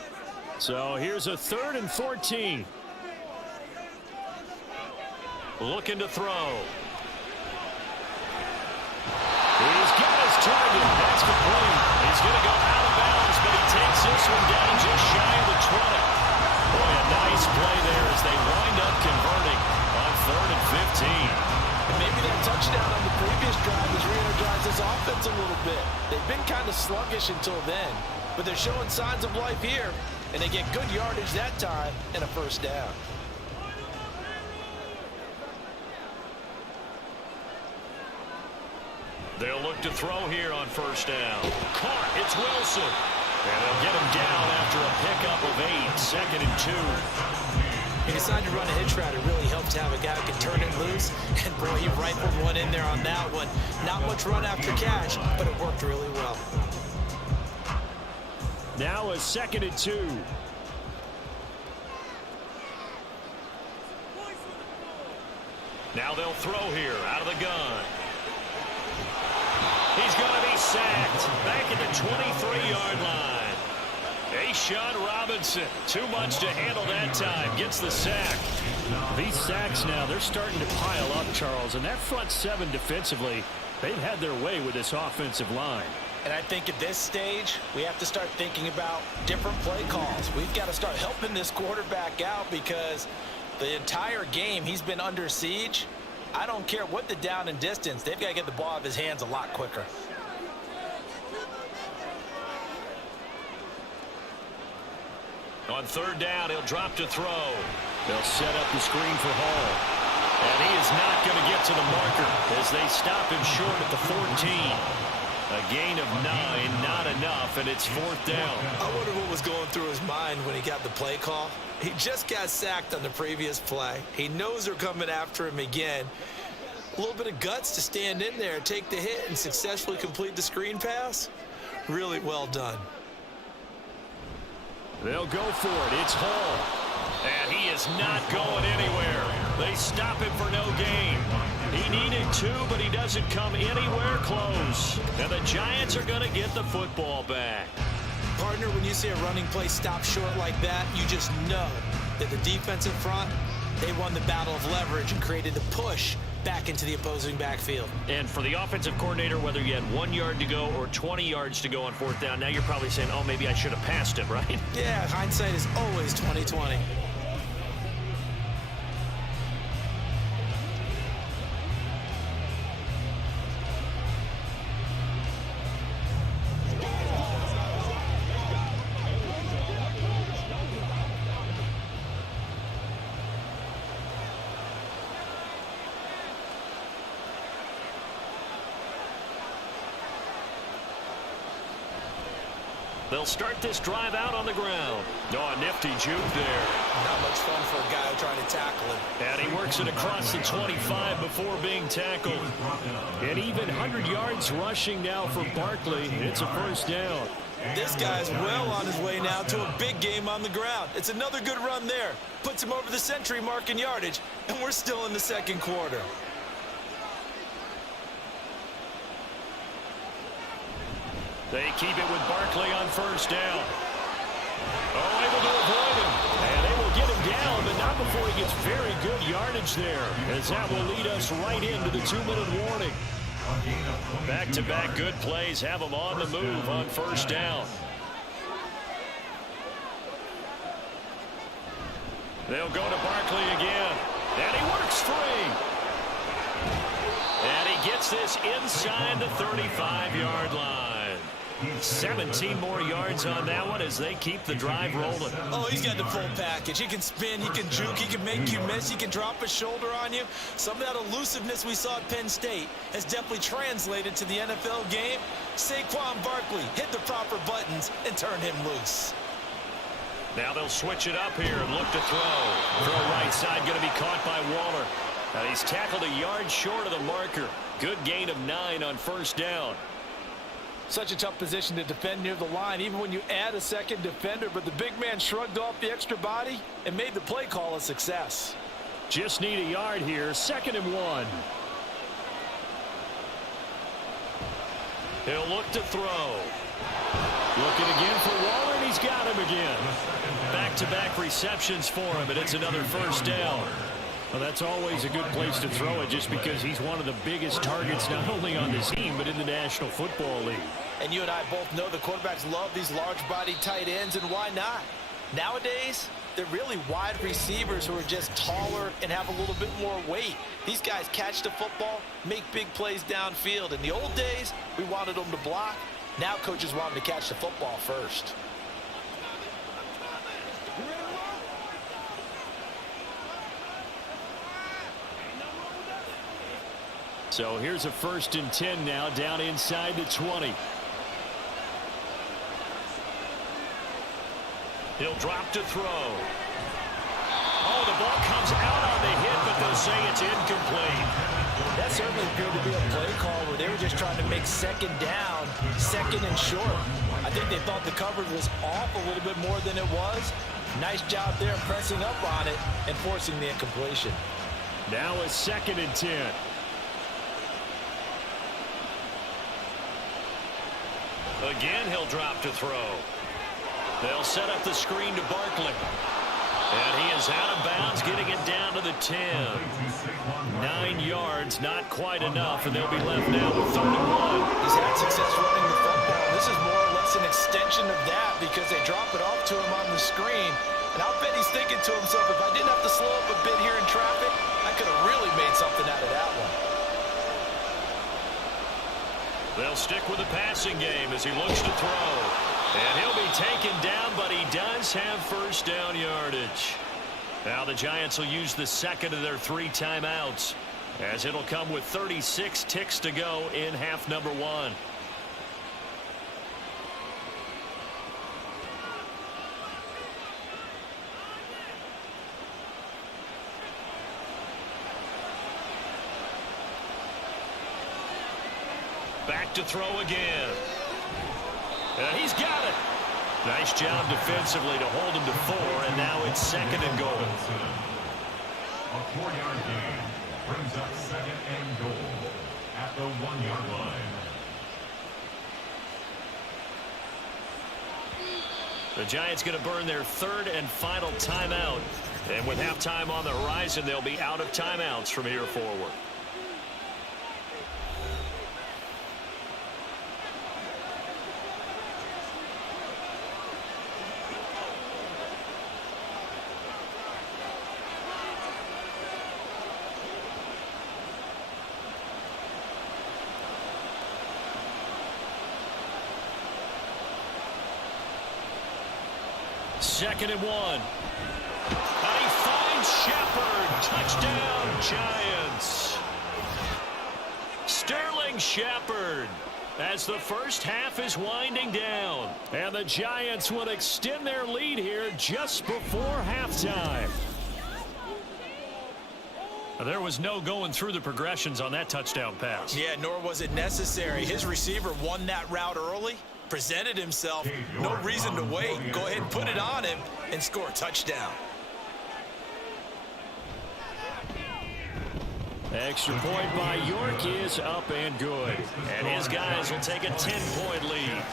So here's a 3rd and 14. Looking to throw. He's got his target. That's complete. He's going to go out of bounds, but he takes this one down just shy of the 20. Boy, a nice play there as they wind up converting on 3rd and 15. Maybe that touchdown on the previous drive has re-energized this offense a little bit. They've been kind of sluggish until then, but they're showing signs of life here, and they get good yardage that time and a 1st down. They'll look to throw here on 1st down. Caught. It's Wilson. And they'll get him down after a pickup of 8. 2nd and 2. He decided to run a hitch route. It really helped to have a guy who can turn it loose. And, boy, he rifled one in there on that one. Not much run after catch, but it worked really well. Now a 2nd and 2. Now they'll throw here out of the gun. He's going to be sacked back at the 23-yard line. A'Shawn Robinson, too much to handle that time, gets the sack. These sacks now, they're starting to pile up, Charles, and that front 7 defensively, they've had their way with this offensive line. And I think at this stage, we have to start thinking about different play calls. We've got to start helping this quarterback out because the entire game he's been under siege. I don't care what the down and distance. They've got to get the ball out of his hands a lot quicker. On 3rd down, he'll drop to throw. They'll set up the screen for Hall. And he is not going to get to the marker as they stop him short at the 14. A gain of 9, not enough, and it's 4th down. I wonder what was going through his mind when he got the play call. He just got sacked on the previous play. He knows they're coming after him again. A little bit of guts to stand in there, take the hit, and successfully complete the screen pass. Really well done. They'll go for it. It's Hall. And he is not going anywhere. They stop him for no gain. He needed 2, but he doesn't come anywhere close. And the Giants are going to get the football back. Partner, when you see a running play stop short like that, you just know that the defensive front, they won the battle of leverage and created the push back into the opposing backfield. And for the offensive coordinator, whether you had 1 yard to go or 20 yards to go on 4th down, now you're probably saying, oh, maybe I should have passed him, right? Yeah, hindsight is always 20/20. They'll start this drive out on the ground. Oh, a nifty juke there. Not much fun for a guy trying to tackle him. And he works it across the 25 before being tackled. And even 100 yards rushing now for Barkley. It's a 1st down. This guy's well on his way now to a big game on the ground. It's another good run there. Puts him over the century mark in yardage, and we're still in the 2nd quarter. They keep it with Barkley on 1st down. Oh, able to avoid him. And they will get him down, but not before he gets very good yardage there, as that will lead us right into the 2-minute warning. Back-to-back good plays have him on the move on 1st down. They'll go to Barkley again. And he works free. And he gets this inside the 35-yard line. 17 more yards on that one as they keep the drive rolling. Oh, he's got the full package. He can spin, he can juke, he can make you miss, he can drop a shoulder on you. Some of that elusiveness we saw at Penn State has definitely translated to the NFL game. Saquon Barkley hit the proper buttons and turn him loose. Now they'll switch it up here and look to throw. Throw right side, going to be caught by Waller. Now he's tackled a yard short of the marker. Good gain of 9 on 1st down. Such a tough position to defend near the line, even when you add a second defender, but the big man shrugged off the extra body and made the play call a success. Just need a yard here, 2nd and 1. He'll look to throw. Looking again for Waller, and he's got him again. Back-to-back receptions for him, and it's another first down. Well, that's always a good place to throw it just because he's one of the biggest targets not only on this team but in the National Football League. And you and I both know the quarterbacks love these large-bodied tight ends, and why not? Nowadays, they're really wide receivers who are just taller and have a little bit more weight. These guys catch the football, make big plays downfield. In the old days, we wanted them to block. Now coaches want them to catch the football first. So here's a 1st and 10 now, down inside the 20. He'll drop to throw. Oh, the ball comes out on the hit, but they'll say it's incomplete. That certainly appeared to be a play call where they were just trying to make 2nd down, 2nd and short. I think they thought the coverage was off a little bit more than it was. Nice job there pressing up on it and forcing the incompletion. Now a 2nd and 10. Again, he'll drop to throw. They'll set up the screen to Barkley. And he is out of bounds, getting it down to the 10. 9 yards, not quite enough, and they'll be left now with 3rd and 1. He's had success running the football. This is more or less an extension of that because they drop it off to him on the screen. And I'll bet he's thinking to himself, if I didn't have to slow up a bit here in traffic, I could have really made something out of that one. They'll stick with the passing game as he looks to throw. And he'll be taken down, but he does have 1st down yardage. Now the Giants will use the 2nd of their 3 timeouts, as it'll come with 36 ticks to go in half number 1. Back to throw again. And he's got it. Nice job defensively to hold him to 4, and now it's 2nd and goal. A 4-yard gain brings up 2nd and goal at the 1-yard line. The Giants going to burn their 3rd and final timeout. And with halftime on the horizon, they'll be out of timeouts from here forward. Second and 1. And he finds Shepard. Touchdown, Giants. Sterling Shepard as the first half is winding down. And the Giants will extend their lead here just before halftime. There was no going through the progressions on that touchdown pass. Yeah, nor was it necessary. His receiver won that route early, presented himself, no reason to wait. Go ahead and put it on him and score a touchdown. Extra point by York is up and good. And his guys will take a 10-point lead.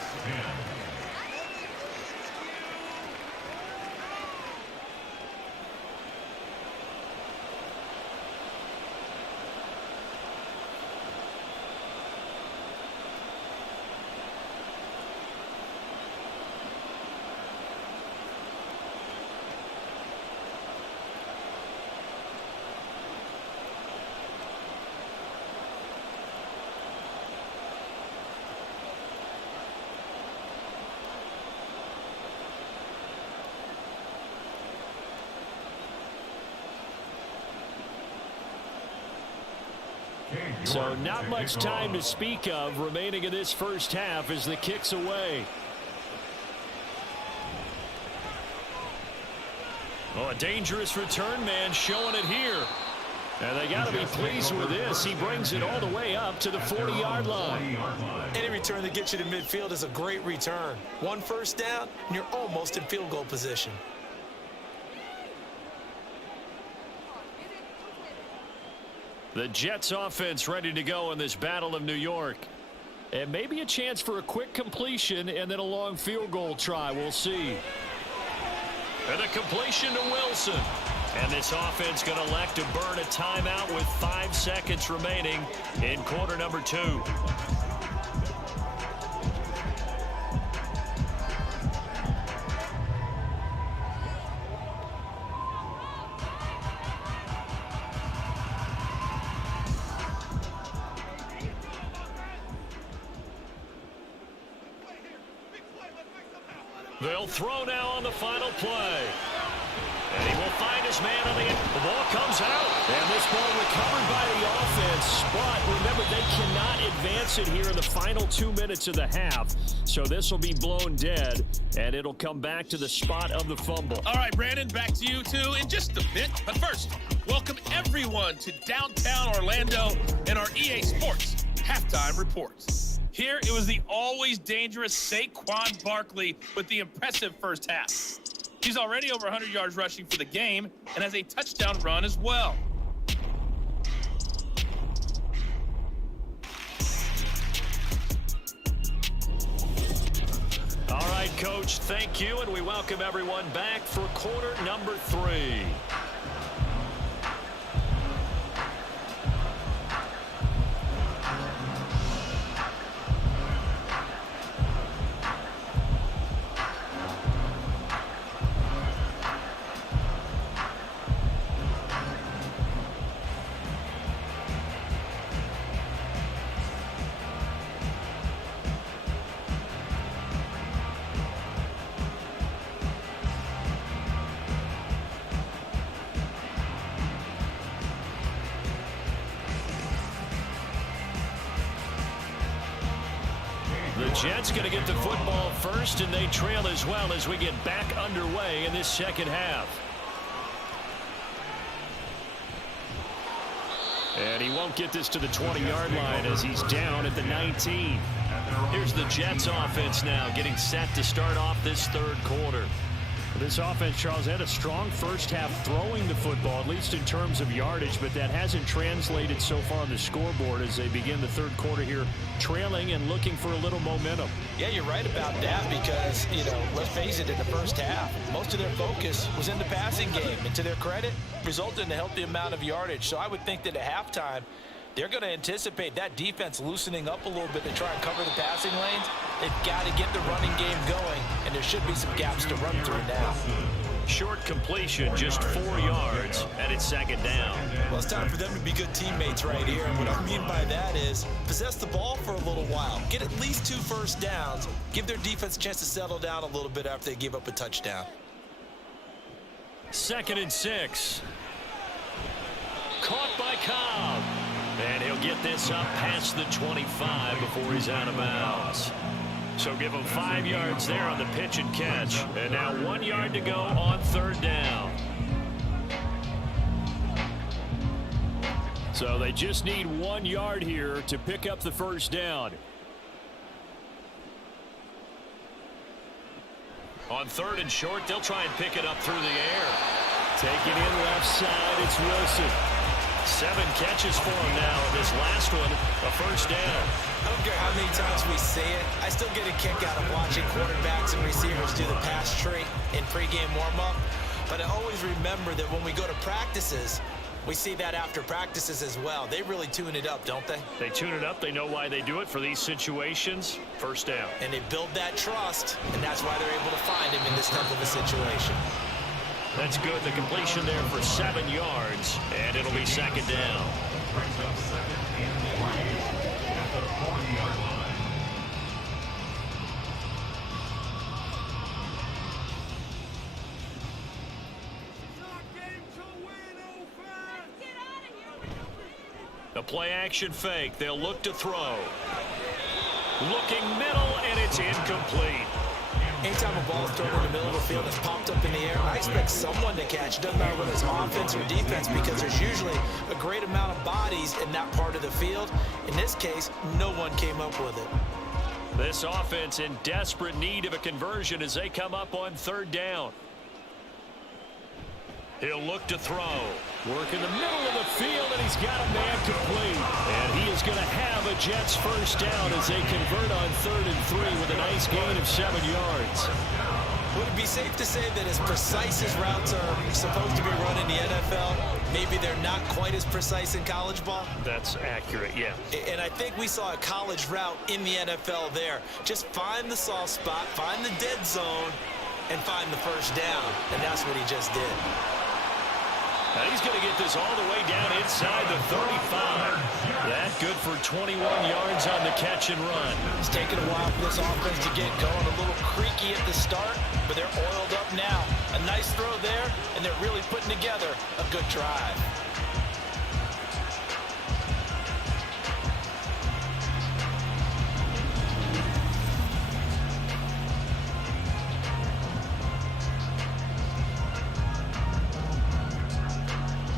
So not much time to speak of remaining in this first half as the kick's away. Oh, a dangerous return man showing it here. And they got to be pleased with this. He brings it all the way up to the 40-yard line. Any return that gets you to midfield is a great return. One first down, and you're almost in field goal position. The Jets offense ready to go in this Battle of New York. And maybe a chance for a quick completion and then a long field goal try. We'll see. And a completion to Wilson. And this offense going to elect to burn a timeout with 5 seconds remaining in quarter number 2. They'll throw now on the final play. And he will find his man on the end. The ball comes out. And this ball recovered by the offense. But remember, they cannot advance it here in the final 2 minutes of the half. So this will be blown dead. And it'll come back to the spot of the fumble. All right, Brandon, back to you two in just a bit. But first, welcome everyone to downtown Orlando and our EA Sports halftime reports. Here, it was the always dangerous Saquon Barkley with the impressive first half. He's already over 100 yards rushing for the game and has a touchdown run as well. All right, Coach, thank you, and we welcome everyone back for quarter number 3. The Jets going to get the football first, and they trail as well as we get back underway in this second half. And he won't get this to the 20-yard line as he's down at the 19. Here's the Jets offense now getting set to start off this third quarter. This offense, Charles, had a strong first half throwing the football, at least in terms of yardage, but that hasn't translated so far on the scoreboard as they begin the third quarter here, trailing and looking for a little momentum. Yeah, you're right about that because, let's face it, in the first half, most of their focus was in the passing game. And to their credit, resulted in a healthy amount of yardage. So I would think that at halftime, they're going to anticipate that defense loosening up a little bit to try and cover the passing lanes. They've got to get the running game going, and there should be some gaps to run through now. Short completion, just 4 yards, and it's second down. Well, it's time for them to be good teammates right here. And what I mean by that is possess the ball for a little while. Get at least 2 first downs. Give their defense a chance to settle down a little bit after they give up a touchdown. 2nd and 6. Caught by Cobb. And he'll get this up past the 25 before he's out of bounds. So give him 5 yards there on the pitch and catch. And now 1 yard to go on third down. So they just need 1 yard here to pick up the first down. On third and short, they'll try and pick it up through the air. Taking in left side, it's Wilson. 7 catches for him now, and this last one, a first down. I don't care how many times we say it, I still get a kick out of watching quarterbacks and receivers do the pass tree in pregame warm-up. But I always remember that when we go to practices, we see that after practices as well. They really tune it up, don't they? They tune it up. They know why they do it for these situations. First down. And they build that trust, and that's why they're able to find him in this type of a situation. That's good. The completion there for 7 yards, and it'll be second down. Brings up 2nd and 3 at the 40-yard line. A play-action fake. They'll look to throw. Looking middle, and it's incomplete. Anytime a ball is thrown in the middle of the field that's popped up in the air, I expect someone to catch. It doesn't matter whether it's offense or defense, because there's usually a great amount of bodies in that part of the field. In this case, no one came up with it. This offense in desperate need of a conversion as they come up on 3rd down. He'll look to throw. Work in the middle of the field, and he's got a man complete. And he is going to have a Jets first down as they convert on 3rd and 3 with a nice gain of 7 yards. Would it be safe to say that as precise as routes are supposed to be run in the NFL, maybe they're not quite as precise in college ball? That's accurate, yeah. And I think we saw a college route in the NFL there. Just find the soft spot, find the dead zone, and find the first down. And that's what he just did. Now he's going to get this all the way down inside the 35. That good for 21 yards on the catch and run. It's taken a while for this offense to get going. A little creaky at the start, but they're oiled up now. A nice throw there, and they're really putting together a good drive.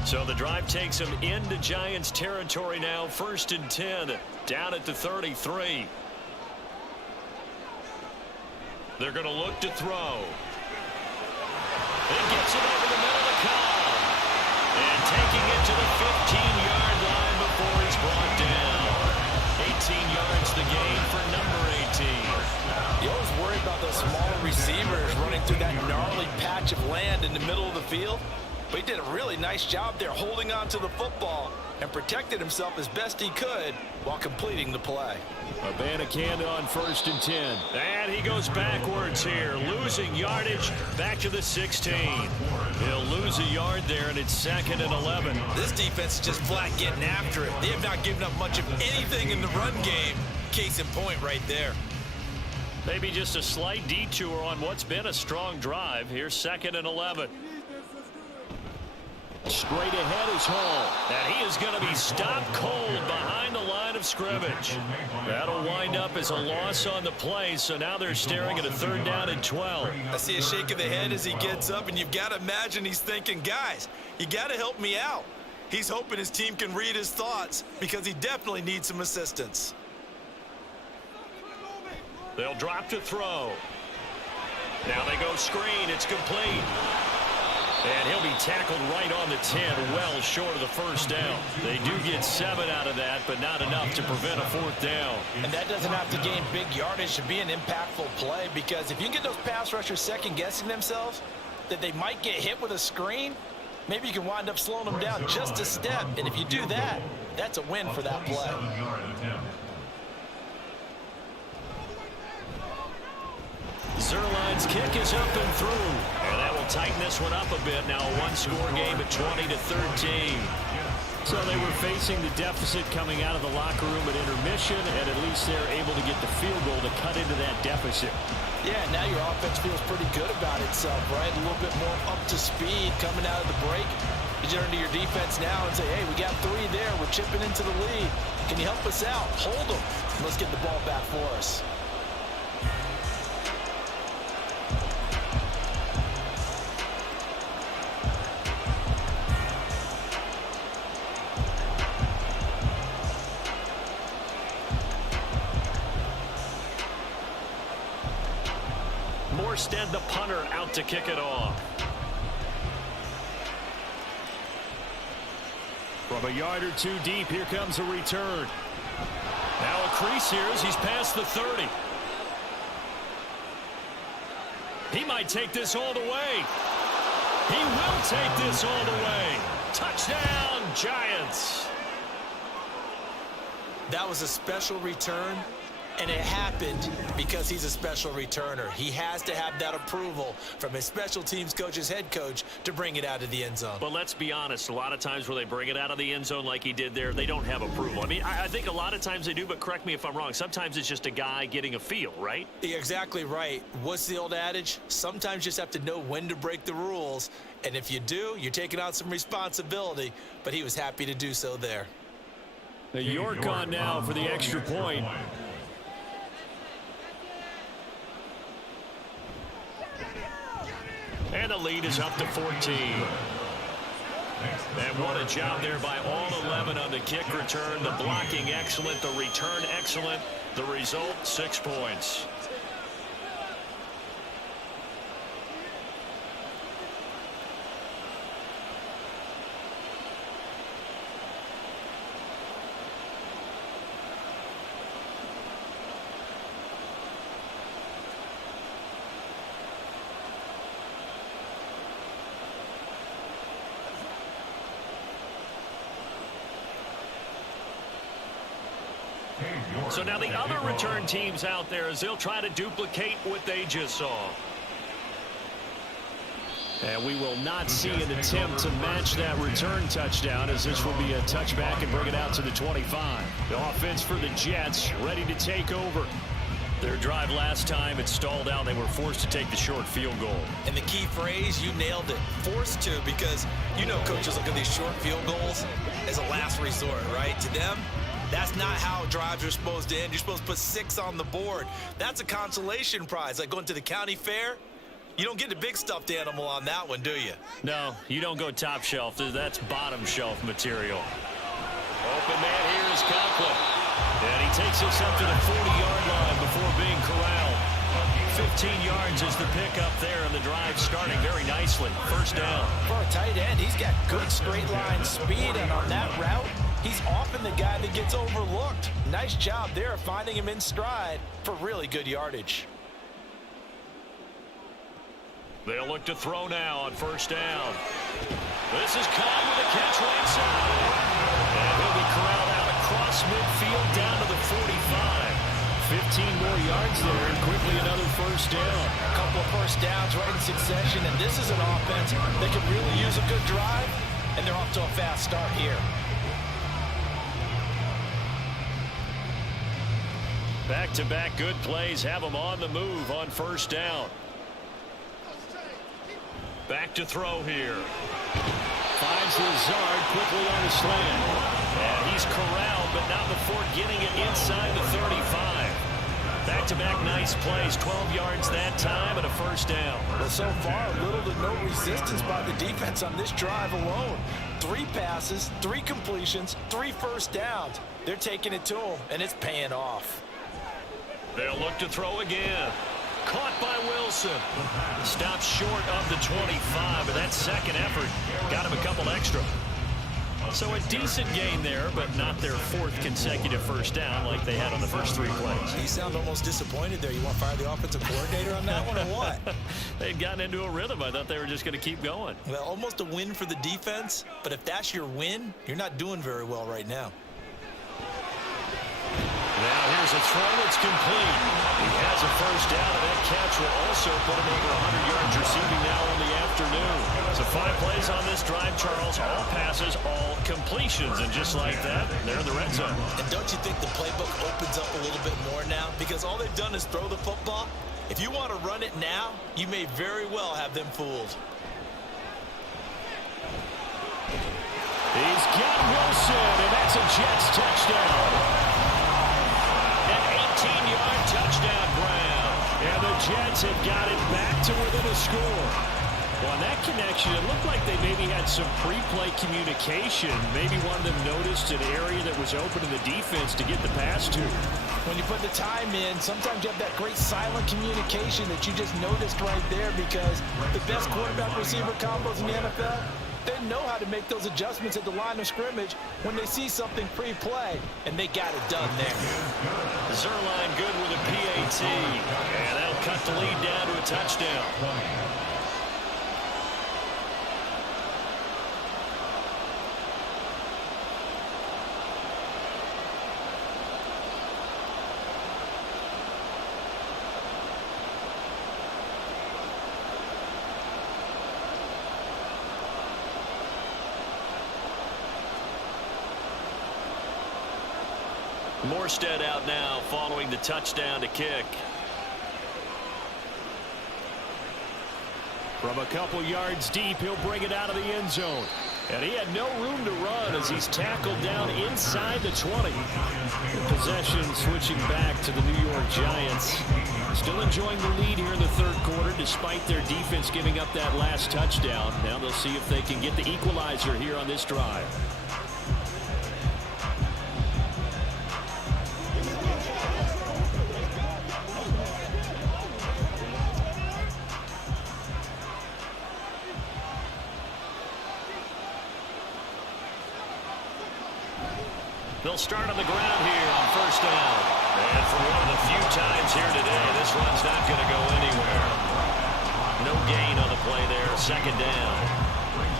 So the drive takes them into Giants territory now. 1st and 10, down at the 33. They're going to look to throw. It gets it over the middle of Cobb. And taking it to the 15-yard line before he's brought down. 18 yards the gain for number 18. You always worry about those smaller receivers running through that gnarly patch of land in the middle of the field. But he did a really nice job there holding on to the football and protected himself as best he could while completing the play. Abanikanda on 1st and 10. And he goes backwards here, losing yardage back to the 16. He'll lose a yard there, and it's 2nd and 11. This defense is just flat getting after it. They have not given up much of anything in the run game. Case in point right there. Maybe just a slight detour on what's been a strong drive. Here's 2nd and 11. Straight ahead is Hall, and he is going to be stopped cold behind the line of scrimmage. That'll wind up as a loss on the play, so now they're staring at a 3rd down and 12. I see a shake of the head as he gets up, and you've got to imagine he's thinking, guys, you got to help me out. He's hoping his team can read his thoughts because he definitely needs some assistance. They'll drop to throw. Now they go screen. It's complete. And he'll be tackled right on the 10, well short of the first down. They do get 7 out of that, but not enough to prevent a 4th down. And that doesn't have to gain big yardage to be an impactful play, because if you can get those pass rushers second-guessing themselves that they might get hit with a screen, maybe you can wind up slowing them down just a step. And if you do that, that's a win for that play. Zerline's kick is up and through. And that will tighten this one up a bit. Now a 1-score game at 20-13. So they were facing the deficit coming out of the locker room at intermission, and at least they're able to get the field goal to cut into that deficit. Yeah, now your offense feels pretty good about itself, right? A little bit more up to speed coming out of the break. You turn to your defense now and say, hey, we got 3 there. We're chipping into the lead. Can you help us out? Hold them. Let's get the ball back for us. Morstead, the punter, out to kick it off. From a yard or 2 deep, here comes a return. Now a crease here as he's past the 30. He might take this all the way. He will take this all the way. Touchdown, Giants. That was a special return, and it happened because he's a special returner. He has to have that approval from his special teams coach's head coach to bring it out of the end zone. But let's be honest, a lot of times where they bring it out of the end zone like he did there, they don't have approval. I mean, I think a lot of times they do, but correct me if I'm wrong. Sometimes it's just a guy getting a feel, right? You're exactly right. What's the old adage? Sometimes you just have to know when to break the rules. And if you do, you're taking on some responsibility. But he was happy to do so there. The York on now for the extra point. And the lead is up to 14. And what a job there by all 11 on the kick return. The blocking excellent, the return excellent. The result, 6 points. So now the other return teams out there, as they'll try to duplicate what they just saw. And we will not see an attempt to match that return touchdown, as this will be a touchback and bring it out to the 25. The offense for the Jets ready to take over. Their drive last time, it stalled out. They were forced to take the short field goal. And the key phrase, you nailed it. Forced to, because you know coaches look at these short field goals as a last resort, right? To them, that's not how drives are supposed to end. You're supposed to put 6 on the board. That's a consolation prize. Like going to the county fair, you don't get the big stuffed animal on that one, do you? No, you don't go top shelf. That's bottom shelf material. Open man here is Conklin. And he takes us up to the 40-yard line before being corralled. 15 yards is the pickup there, and the drive starting very nicely. First down. For a tight end, he's got good straight line speed, and on that route, he's often the guy that gets overlooked. Nice job there finding him in stride for really good yardage. They'll look to throw now on first down. This is caught with a catch right side. And he'll be corralled out across midfield down to the 45. 15 more yards there, and quickly another first down. A couple of first downs right in succession, and this is an offense that could really use a good drive, and they're off to a fast start here. Back-to-back good plays have them on the move on first down. Back to throw here. Finds Lazard quickly on the slant. And he's corralled, but not before getting it inside the 35. Back-to-back nice plays. 12 yards that time and a first down. Well, so far, little to no resistance by the defense on this drive alone. 3 passes, 3 completions, 3 first downs. They're taking it to them, and it's paying off. They'll look to throw again. Caught by Wilson. Stopped short of the 25, but that second effort got him a couple extra. So a decent gain there, but not their 4th consecutive first down like they had on the first 3 plays. You sound almost disappointed there. You want to fire the offensive coordinator on that one or what? They'd gotten into a rhythm. I thought they were just going to keep going. Well, almost a win for the defense, but if that's your win, you're not doing very well right now. Now here's a throw that's complete. He has a first down, and that catch will also put him over 100 yards receiving now in the afternoon. So 5 plays on this drive, Charles. All passes, all completions. And just like that, they're in the red zone. And don't you think the playbook opens up a little bit more now? Because all they've done is throw the football. If you want to run it now, you may very well have them fooled. He's got Wilson, and that's a Jets touchdown. 18-yard touchdown, Brown. And the Jets have got it back to within a score. Well, on that connection, it looked like they maybe had some pre-play communication. Maybe one of them noticed an area that was open in the defense to get the pass to. When you put the time in, sometimes you have that great silent communication that you just noticed right there, because the best quarterback-receiver combos in the NFL, they know how to make those adjustments at the line of scrimmage when they see something pre-play, and they got it done there. Zerline good with a PAT, and that'll cut the lead down to a touchdown. Morstead out now following the touchdown to kick. From a couple yards deep, he'll bring it out of the end zone. And he had no room to run as he's tackled down inside the 20. The possession switching back to the New York Giants. Still enjoying the lead here in the third quarter despite their defense giving up that last touchdown. Now they'll see if they can get the equalizer here on this drive. They'll start on the ground here on first down. And for one of the few times here today, this run's not going to go anywhere. No gain on the play there. Second down.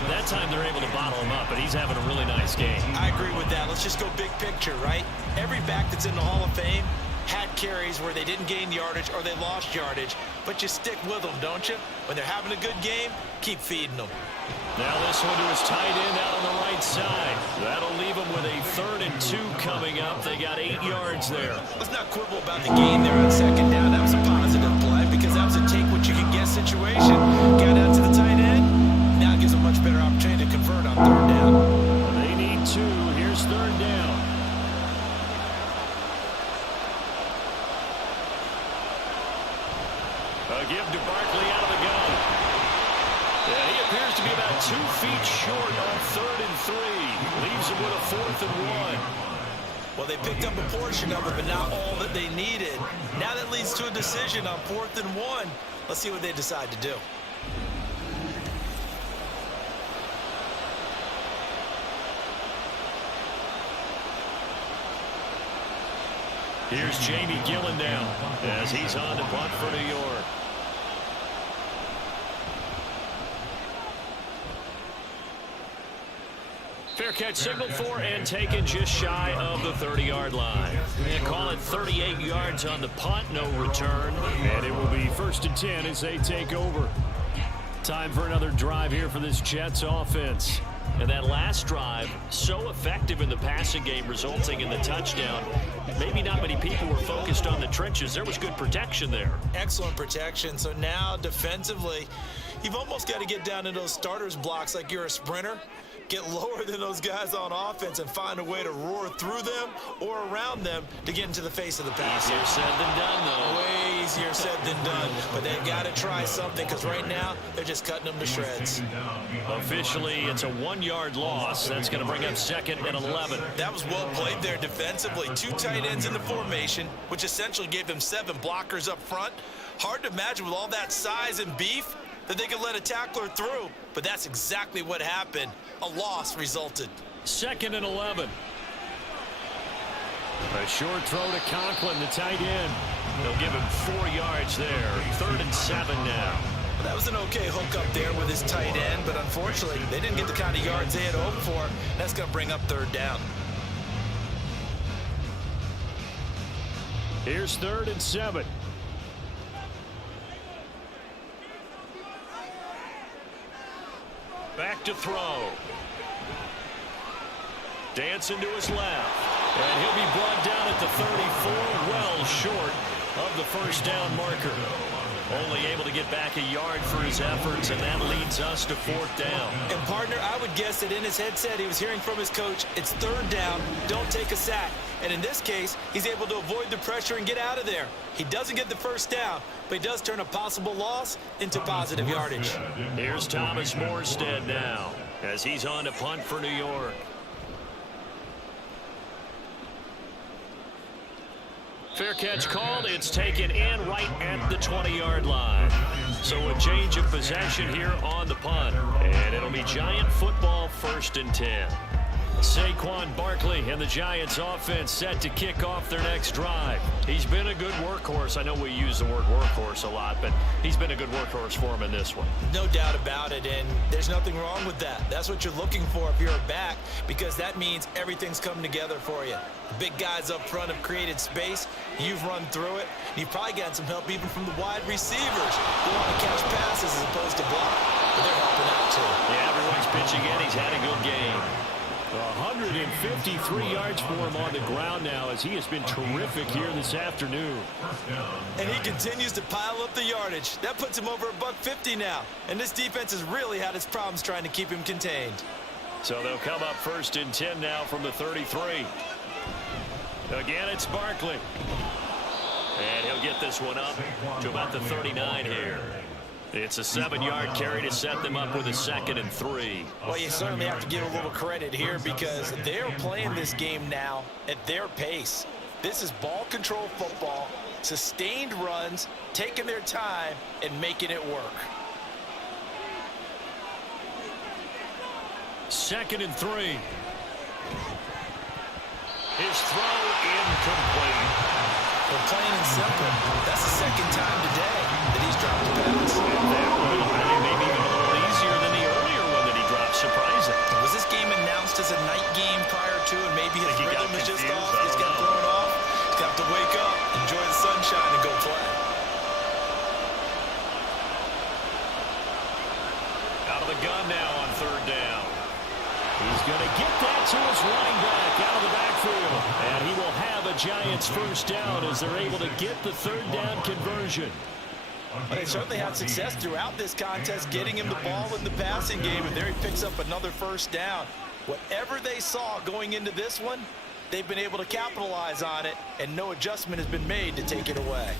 That time they're able to bottle him up, but he's having a really nice game. I agree with that. Let's just go big picture, right? Every back that's in the Hall of Fame had carries where they didn't gain yardage or they lost yardage, but you stick with them, don't you? When they're having a good game, keep feeding them. Now this one to his tight end out on the right side. That'll leave him with a 3rd and 2 coming up. They got 8 yards there. Let's not quibble about the gain there on second down. That was a positive play because that was a take what you can get situation. Got out to the tight end. Now it gives a much better opportunity to convert on third down. They need 2. Here's third down. A give to Barkley out of the gun. Yeah, he appears to be about 2 feet short on 3rd and 3. Leaves him with a 4th and 1. Well, they picked up a portion of it, but not all that they needed. Now that leads to a decision on 4th and 1. Let's see what they decide to do. Here's Jamie Gillen down as he's on to punt for New York. Fair catch signaled for and taken just shy of the 30-yard line. And call it 38 yards on the punt, no return. And it will be 1st and 10 as they take over. Time for another drive here for this Jets offense. And that last drive, so effective in the passing game, resulting in the touchdown. Maybe not many people were focused on the trenches. There was good protection there. Excellent protection. So now defensively, you've almost got to get down in those starters blocks like you're a sprinter. Get lower than those guys on offense and find a way to roar through them or around them to get into the face of the pass. Easier said than done, though. Way easier said than done. But they've got to try something because right now they're just cutting them to shreds. Officially, it's a 1-yard loss. That's going to bring up 2nd and 11. That was well played there defensively. 2 tight ends in the formation, which essentially gave them 7 blockers up front. Hard to imagine with all that size and beef that they could let a tackler through, but that's exactly what happened. A loss resulted. 2nd and 11. A short throw to Conklin, the tight end. They'll give him 4 yards there. 3rd and 7 now. Well, that was an okay hook up there with his tight end, but unfortunately, they didn't get the kind of yards they had hoped for. That's going to bring up 3rd down. Here's 3rd and 7. Back to throw. Dancing to his left. And he'll be brought down at the 34, well short of the first down marker. Only able to get back a yard for his efforts, and that leads us to 4th down. And partner, I would guess that in his headset he was hearing from his coach, it's 3rd down, don't take a sack. And in this case, he's able to avoid the pressure and get out of there. He doesn't get the first down, but he does turn a possible loss into positive yardage. Here's Thomas Morstead now as he's on to punt for New York. Fair catch called. It's taken in right at the 20-yard line. So a change of possession here on the punt. And it'll be Giant football, 1st and 10. Saquon Barkley and the Giants offense set to kick off their next drive. He's been a good workhorse. I know we use the word workhorse a lot, but he's been a good workhorse for him in this one. No doubt about it, and there's nothing wrong with that. That's what you're looking for if you're a back, because that means everything's coming together for you. The big guys up front have created space. You've run through it. You've probably gotten some help even from the wide receivers who want to catch passes as opposed to block, but they're helping out too. Yeah, everyone's pitching in. He's had a good game. 153 yards for him on the ground now as he has been terrific here this afternoon. And he continues to pile up the yardage. That puts him over $150 now. And this defense has really had its problems trying to keep him contained. So they'll come up 1st and 10 now from the 33. Again, it's Barkley. And he'll get this one up to about the 39 here. It's a 7-yard carry to set them up with a 2nd and 3. Well, you certainly have to give a little credit here because they're playing this game now at their pace. This is ball control football, sustained runs, taking their time, and making it work. 2nd and 3. His throw incomplete. Well, plain and simple, that's the 2nd time today that he's dropped a pass. And that one, I think, maybe even a little easier than the earlier one that he dropped. Surprising. Was this game announced as a night game prior to, and maybe his rhythm is just off? He's got thrown off. He's got to wake up, enjoy the sunshine, and go play. Out of the gun now on 3rd down. He's going to get that to his running back out of the backfield. And he will have a Giants 1st down as they're able to get the 3rd down conversion. Well, they certainly had success throughout this contest, getting him the ball in the passing game, and there he picks up another 1st down. Whatever they saw going into this one, they've been able to capitalize on it, and no adjustment has been made to take it away.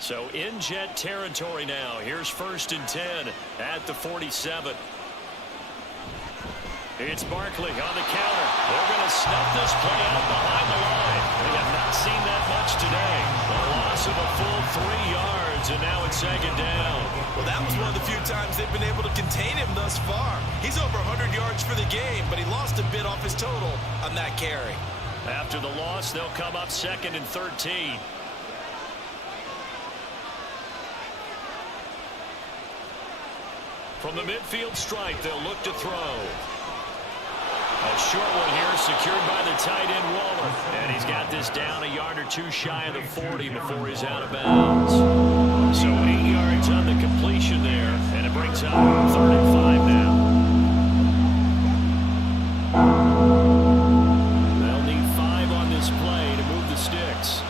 So in Jet territory now. Here's 1st and 10 at the 47. It's Barkley on the counter. They're going to snuff this play out behind the line. We have not seen that much today. A loss of a full 3 yards, and now it's 2nd down. Well, that was one of the few times they've been able to contain him thus far. He's over 100 yards for the game, but he lost a bit off his total on that carry. After the loss, they'll come up 2nd and 13. From the midfield stripe, they'll look to throw. A short one here, secured by the tight end Waller. And he's got this down a yard or 2 shy of the 40 before he's out of bounds. So 8 yards on the completion there, and it brings up 3rd and 5 now. They'll need 5 on this play to move the sticks.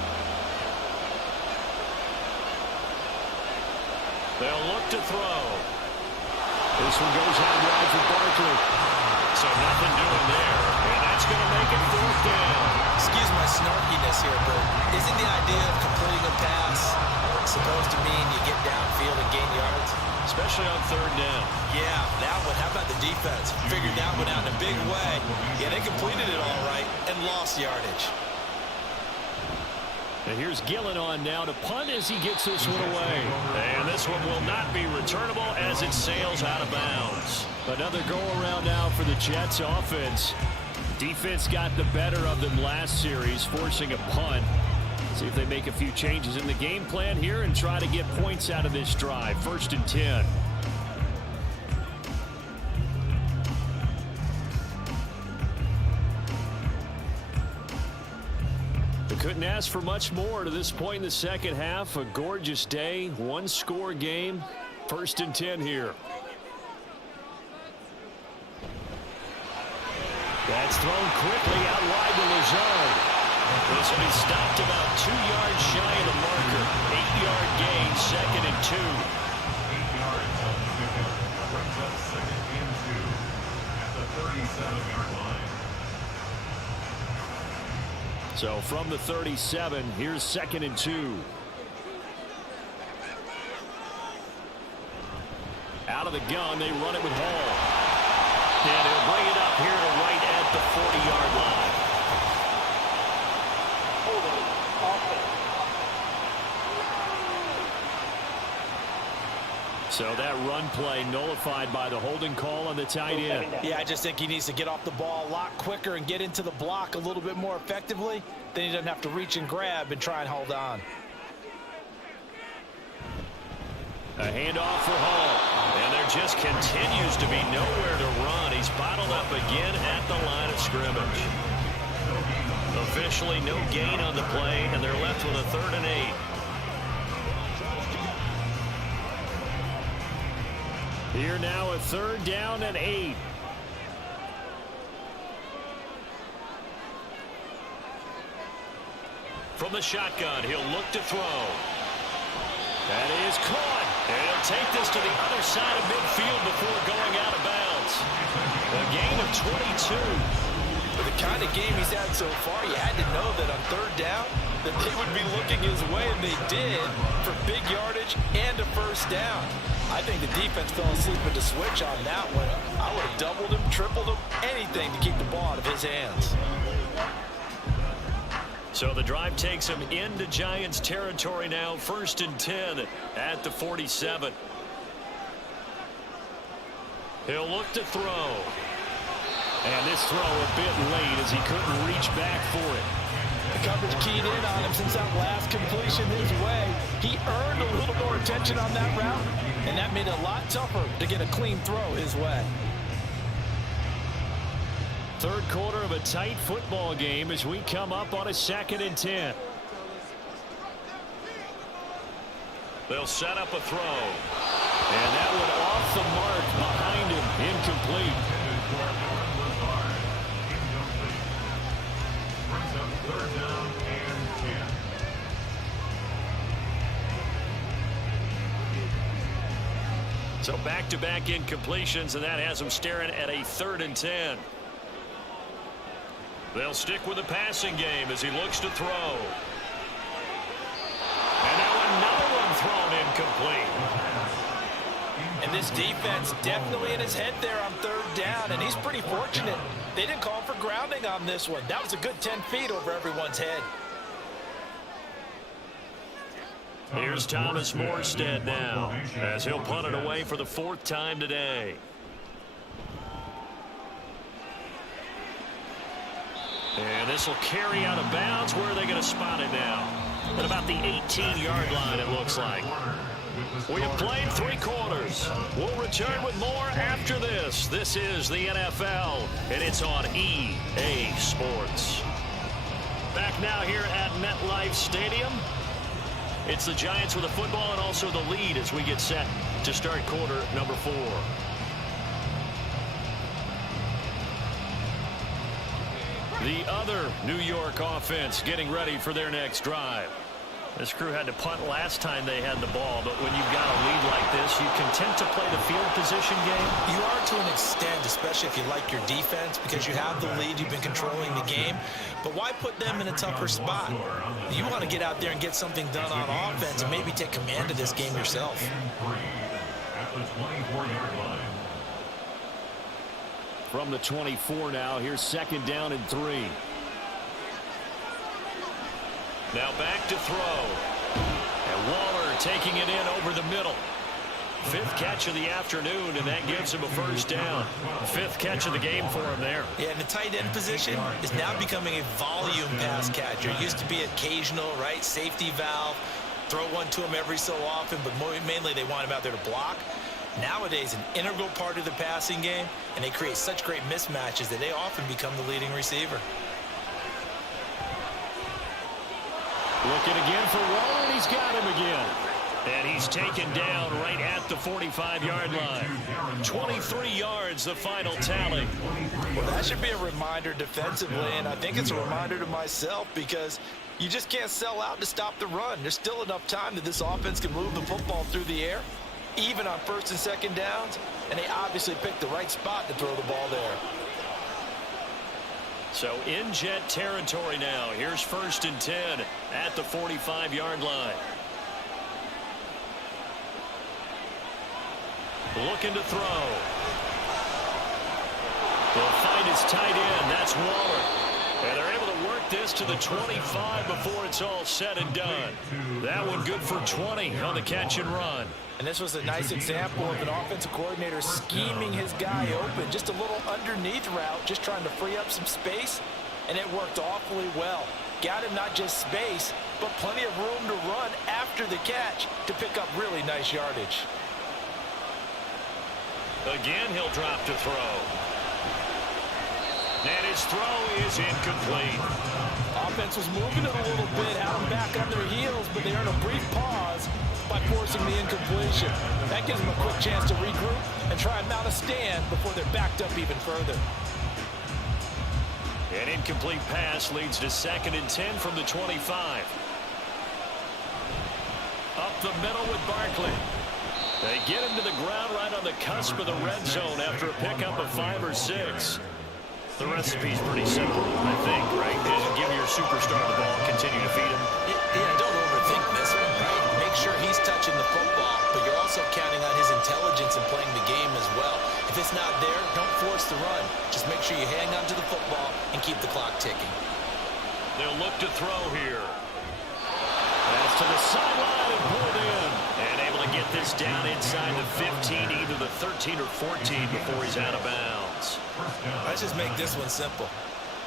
They'll look to throw. This one goes out wide for Barkley. So nothing doing there. And that's going to make it 4th down. Excuse my snarkiness here, but isn't the idea of completing a pass supposed to mean you get downfield and gain yards? Especially on 3rd down. Yeah, that one. How about the defense? Figured that one out in a big way. Yeah, they completed it all right and lost yardage. And here's Gillen on now to punt as he gets this one away. And this one will not be returnable as it sails out of bounds. Another go-around now for the Jets offense. Defense got the better of them last series, forcing a punt. See if they make a few changes in the game plan here and try to get points out of this drive. 1st and 10. Couldn't ask for much more to this point in the 2nd half. A gorgeous day, 1-score game. 1st and 10 here. That's thrown quickly out wide to Lazard. This will be stopped about 2 yards shy of the marker. 8-yard gain, 2nd and 2. 8 yards on the pickup. Brings up 2nd and 2 at the 37-yard line. So from the 37, here's 2nd and 2. Out of the gun, they run it with Hall. And he'll bring it up here to right at the 40-yard line. So that run play nullified by the holding call on the tight end. Yeah, I just think he needs to get off the ball a lot quicker and get into the block a little bit more effectively. Then he doesn't have to reach and grab and try and hold on. A handoff for Hall. And there just continues to be nowhere to run. He's bottled up again at the line of scrimmage. Officially no gain on the play, and they're left with a 3rd and 8. Here now a 3rd down and 8. From the shotgun, he'll look to throw. That is caught, And he'll take this to the other side of midfield before going out of bounds. A gain of 22. For the kind of game he's had so far, you had to know that on third down that they would be looking his way, and they did, for big yardage and a first down. I think the defense fell asleep at the switch on that one. I would have doubled him, tripled him, anything to keep the ball out of his hands. So the drive takes him into Giants territory now, 1st and 10 at the 47. He'll look to throw. And this throw a bit late as he couldn't reach back for it. The coverage keyed in on him since that last completion his way. He earned a little more attention on that route, and that made it a lot tougher to get a clean throw his way. Third quarter of a tight football game as we come up on a 2nd and 10. They'll set up a throw. And that one off the mark behind him, incomplete. Third down and 10. So back-to-back incompletions, and that has him staring at a 3rd and 10. They'll stick with the passing game as he looks to throw. And now another one thrown incomplete. And this defense definitely in his head there on third down, and he's pretty fortunate. They didn't call for grounding on this one. That was a good 10 feet over everyone's head. Here's Thomas Morstead now as he'll punt it away for the 4th time today. And this will carry out of bounds. Where are they going to spot it now? At about the 18-yard line, it looks like. We have played 3 quarters. We'll return with more after this. This is the NFL, and it's on EA Sports. Back now here at MetLife Stadium. It's the Giants with the football and also the lead as we get set to start quarter number 4. The other New York offense getting ready for their next drive. This crew had to punt last time they had the ball, but when you've got a lead like this, you content to play the field position game? You are to an extent, especially if you like your defense, because you have the lead, you've been controlling the game. But why put them in a tougher spot? You want to get out there and get something done on offense and maybe take command of this game yourself. At the 24-yard line. From the 24 now, here's 2nd down and 3. Now back to throw. And Waller taking it in over the middle. 5th catch of the afternoon, and that gives him a first down. 5th catch of the game for him there. Yeah, and the tight end position is now becoming a volume pass catcher. It used to be occasional, right? Safety valve. Throw one to him every so often, but mainly they want him out there to block. Nowadays, an integral part of the passing game, and they create such great mismatches that they often become the leading receiver. Looking again for Waller, and he's got him again. And he's taken down right at the 45-yard line. 23 yards, the final tally. Well, that should be a reminder defensively, and I think it's a reminder to myself because you just can't sell out to stop the run. There's still enough time that this offense can move the football through the air, even on 1st and 2nd downs, and they obviously picked the right spot to throw the ball there. So in Jet territory now. Here's 1st and 10 at the 45-yard line. Looking to throw. They'll find his tight end. That's Waller. And they're able to work this to the 25 before it's all said and done. That one good for 20 on the catch and run. And this was a nice example of an offensive coordinator scheming his guy open. Just a little underneath route, just trying to free up some space, and it worked awfully well. Got him not just space, but plenty of room to run after the catch to pick up really nice yardage. Again, he'll drop to throw. And his throw is incomplete. Offense was moving it a little bit, had them back on their heels, but they earned a brief pause by forcing the incompletion. That gives them a quick chance to regroup and try and mount a stand before they're backed up even further. An incomplete pass leads to 2nd and 10 from the 25. Up the middle with Barkley. They get him to the ground right on the cusp of the red zone after a pickup of 5 or 6. The recipe's pretty simple, I think, right? Is give your superstar the ball, continue to feed him. Yeah, don't overthink this one, right? Make sure he's touching the football, but you're also counting on his intelligence and playing the game as well. If it's not there, don't force the run. Just make sure you hang on to the football and keep the clock ticking. They'll look to throw here. That's to the sideline and pulled in. And able to get this down inside the 15, either the 13 or 14 before he's out of bounds. Let's just make this one simple.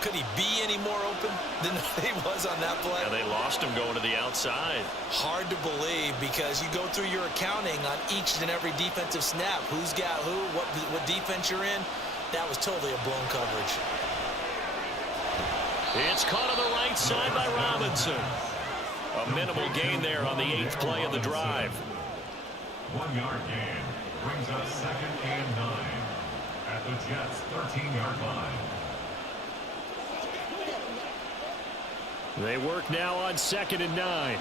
Could he be any more open than he was on that play? Yeah, they lost him going to the outside. Hard to believe because you go through your accounting on each and every defensive snap. Who's got who, what defense you're in. That was totally a blown coverage. It's caught on the right side by Robinson. A minimal gain there on the 8th play of the drive. 1 yard gain brings up 2nd and 9 at the Jets' 13-yard line. They work now on 2nd and 9.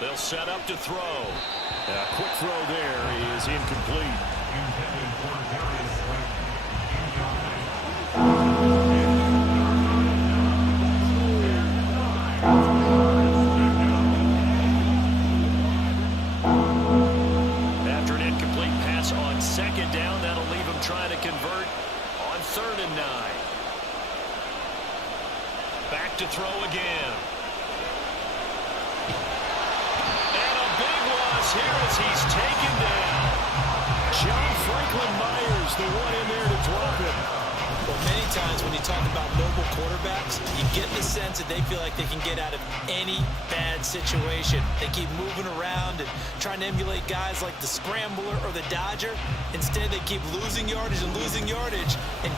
They'll set up to throw. A quick throw there is incomplete. Intended for Darius Slayton. After an incomplete pass on 2nd down, that'll leave him trying to convert on 3rd and 9. Back to throw again. And a big loss here as he's taken down. John Franklin Myers, the one in there to drop him. Well, many times when you talk about mobile quarterbacks, you get the sense that they feel like they can get out of any bad situation. They keep moving around and trying to emulate guys like the Scrambler or the Dodger. Instead, they keep losing yardage and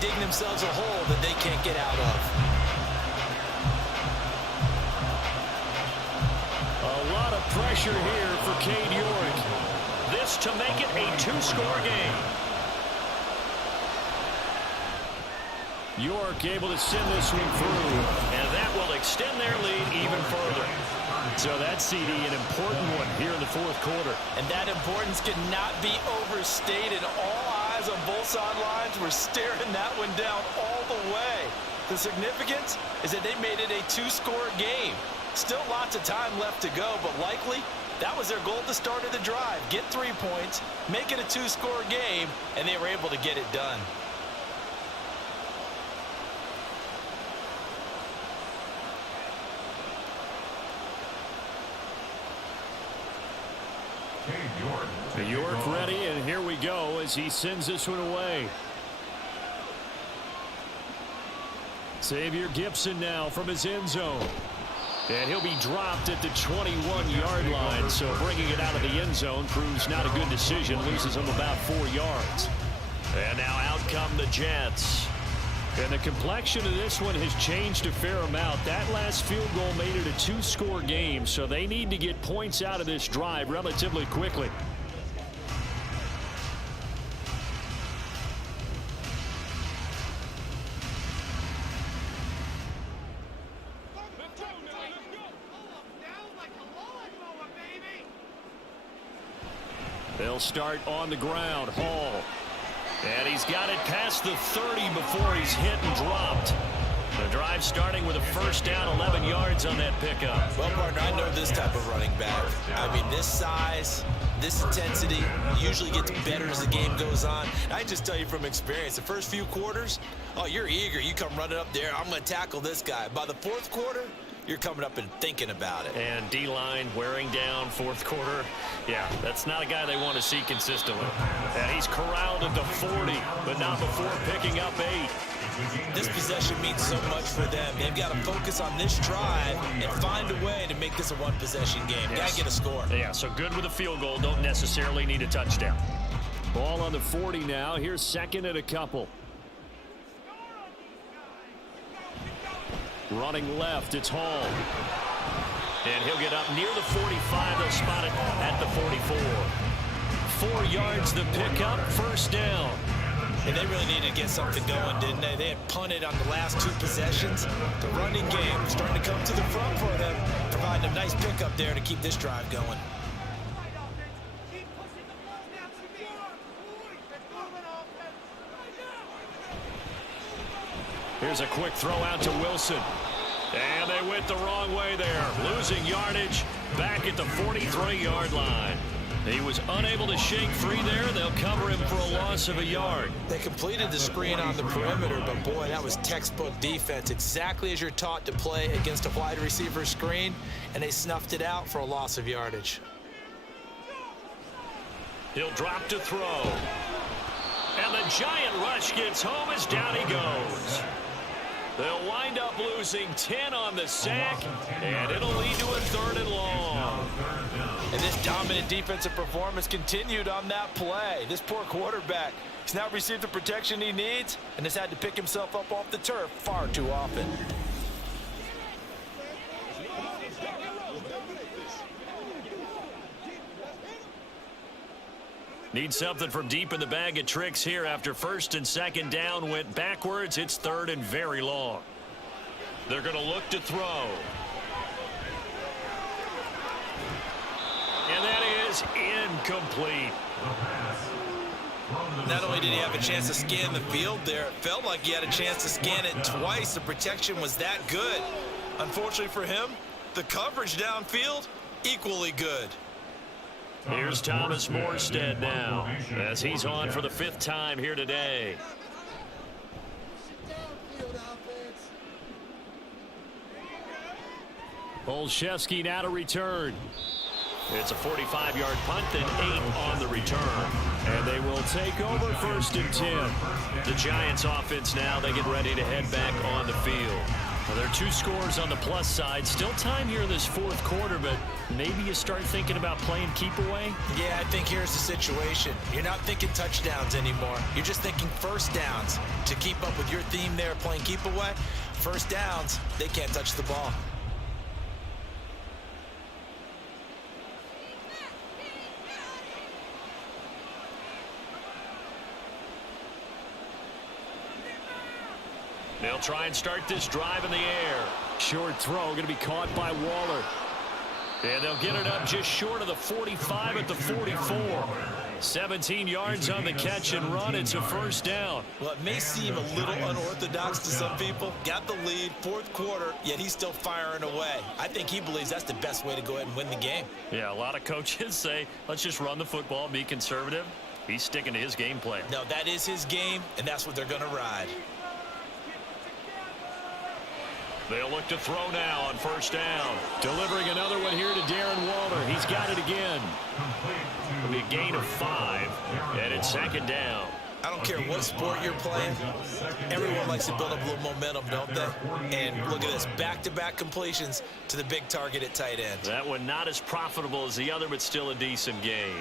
digging themselves a hole that they can't get out of. A lot of pressure here for Cade York. This to make it a 2-score game. York able to send this one through, and that will extend their lead even further. So that CD, an important one here in the 4th quarter. And that importance cannot be overstated. All eyes on both sidelines were staring that one down all the way. The significance is that they made it a 2-score game. Still lots of time left to go, but likely that was their goal at the start of the drive. Get 3 points, make it a 2-score game, and they were able to get it done. York ready, and here we go as he sends this one away. Xavier Gipson now from his end zone. And he'll be dropped at the 21-yard line, so bringing it out of the end zone proves not a good decision, loses him about 4 yards. And now out come the Jets. And the complexion of this one has changed a fair amount. That last field goal made it a 2-score game, so they need to get points out of this drive relatively quickly. They'll start on the ground. Hall. And he's got it past the 30 before he's hit and dropped. The drive starting with a 1st down, 11 yards on that pickup. Well, partner, I know this type of running back. I mean, this size, this intensity usually gets better as the game goes on. I can just tell you from experience, the first few quarters, oh, you're eager. You come running up there. I'm going to tackle this guy. By the 4th quarter, you're coming up and thinking about it. And D-line wearing down 4th quarter. Yeah, that's not a guy they want to see consistently. And he's corralled at the 40, but not before picking up 8. This possession means so much for them. They've got to focus on this drive and find a way to make this a 1-possession game. Yes. Got to get a score. Yeah, so good with a field goal. Don't necessarily need a touchdown. Ball on the 40 now. Here's 2nd and a couple. Running left, it's Hall. And he'll get up near the 45. They'll spot it at the 44. 4 yards the pickup, 1st down. And they really needed to get something going, didn't they? They had punted on the last 2 possessions. The running game starting to come to the front for them, providing a nice pickup there to keep this drive going. Here's a quick throw out to Wilson. And they went the wrong way there, losing yardage back at the 43-yard line. He was unable to shake free there. They'll cover him for a loss of a yard. They completed the screen on the perimeter, but boy, that was textbook defense, exactly as you're taught to play against a wide receiver screen, and they snuffed it out for a loss of yardage. He'll drop to throw. And the giant rush gets home as down he goes. They'll wind up losing 10 on the sack, and it'll lead to a 3rd and long. And this dominant defensive performance continued on that play. This poor quarterback, he's not received the protection he needs and has had to pick himself up off the turf far too often. Need something from deep in the bag of tricks here after 1st and 2nd down went backwards. It's 3rd and very long. They're going to look to throw. And that is incomplete. Not only did he have a chance to scan the field there, it felt like he had a chance to scan it twice. The protection was that good. Unfortunately for him, the coverage downfield, equally good. Here's Thomas Morstead now, as he's on for the 5th time here today. Olszewski now to return. It's a 45-yard punt, then 8 on the return. And they will take over 1st and 10. The Giants offense now, they get ready to head back on the field. Well, there are 2 scores on the plus side. Still time here in this 4th quarter, but maybe you start thinking about playing keep away? Yeah, I think here's the situation. You're not thinking touchdowns anymore. You're just thinking 1st downs. To keep up with your theme there, playing keep away, 1st downs, they can't touch the ball. They'll try and start this drive in the air. Short throw going to be caught by Waller. And they'll get it up just short of the 45 at the 44. 17 yards on the catch and run. It's a 1st down. Well, it may seem a little unorthodox to some people. Got the lead, 4th quarter, yet he's still firing away. I think he believes that's the best way to go ahead and win the game. Yeah, a lot of coaches say, let's just run the football, be conservative. He's sticking to his game plan. No, that is his game, and that's what they're going to ride. They'll look to throw now on 1st down. Delivering another one here to Darren Waller. He's got it again. It'll be a gain of 5, and it's 2nd down. I don't care what sport you're playing. Everyone likes to build up a little momentum, don't they? And look at this, back-to-back completions to the big target at tight end. That one not as profitable as the other, but still a decent gain.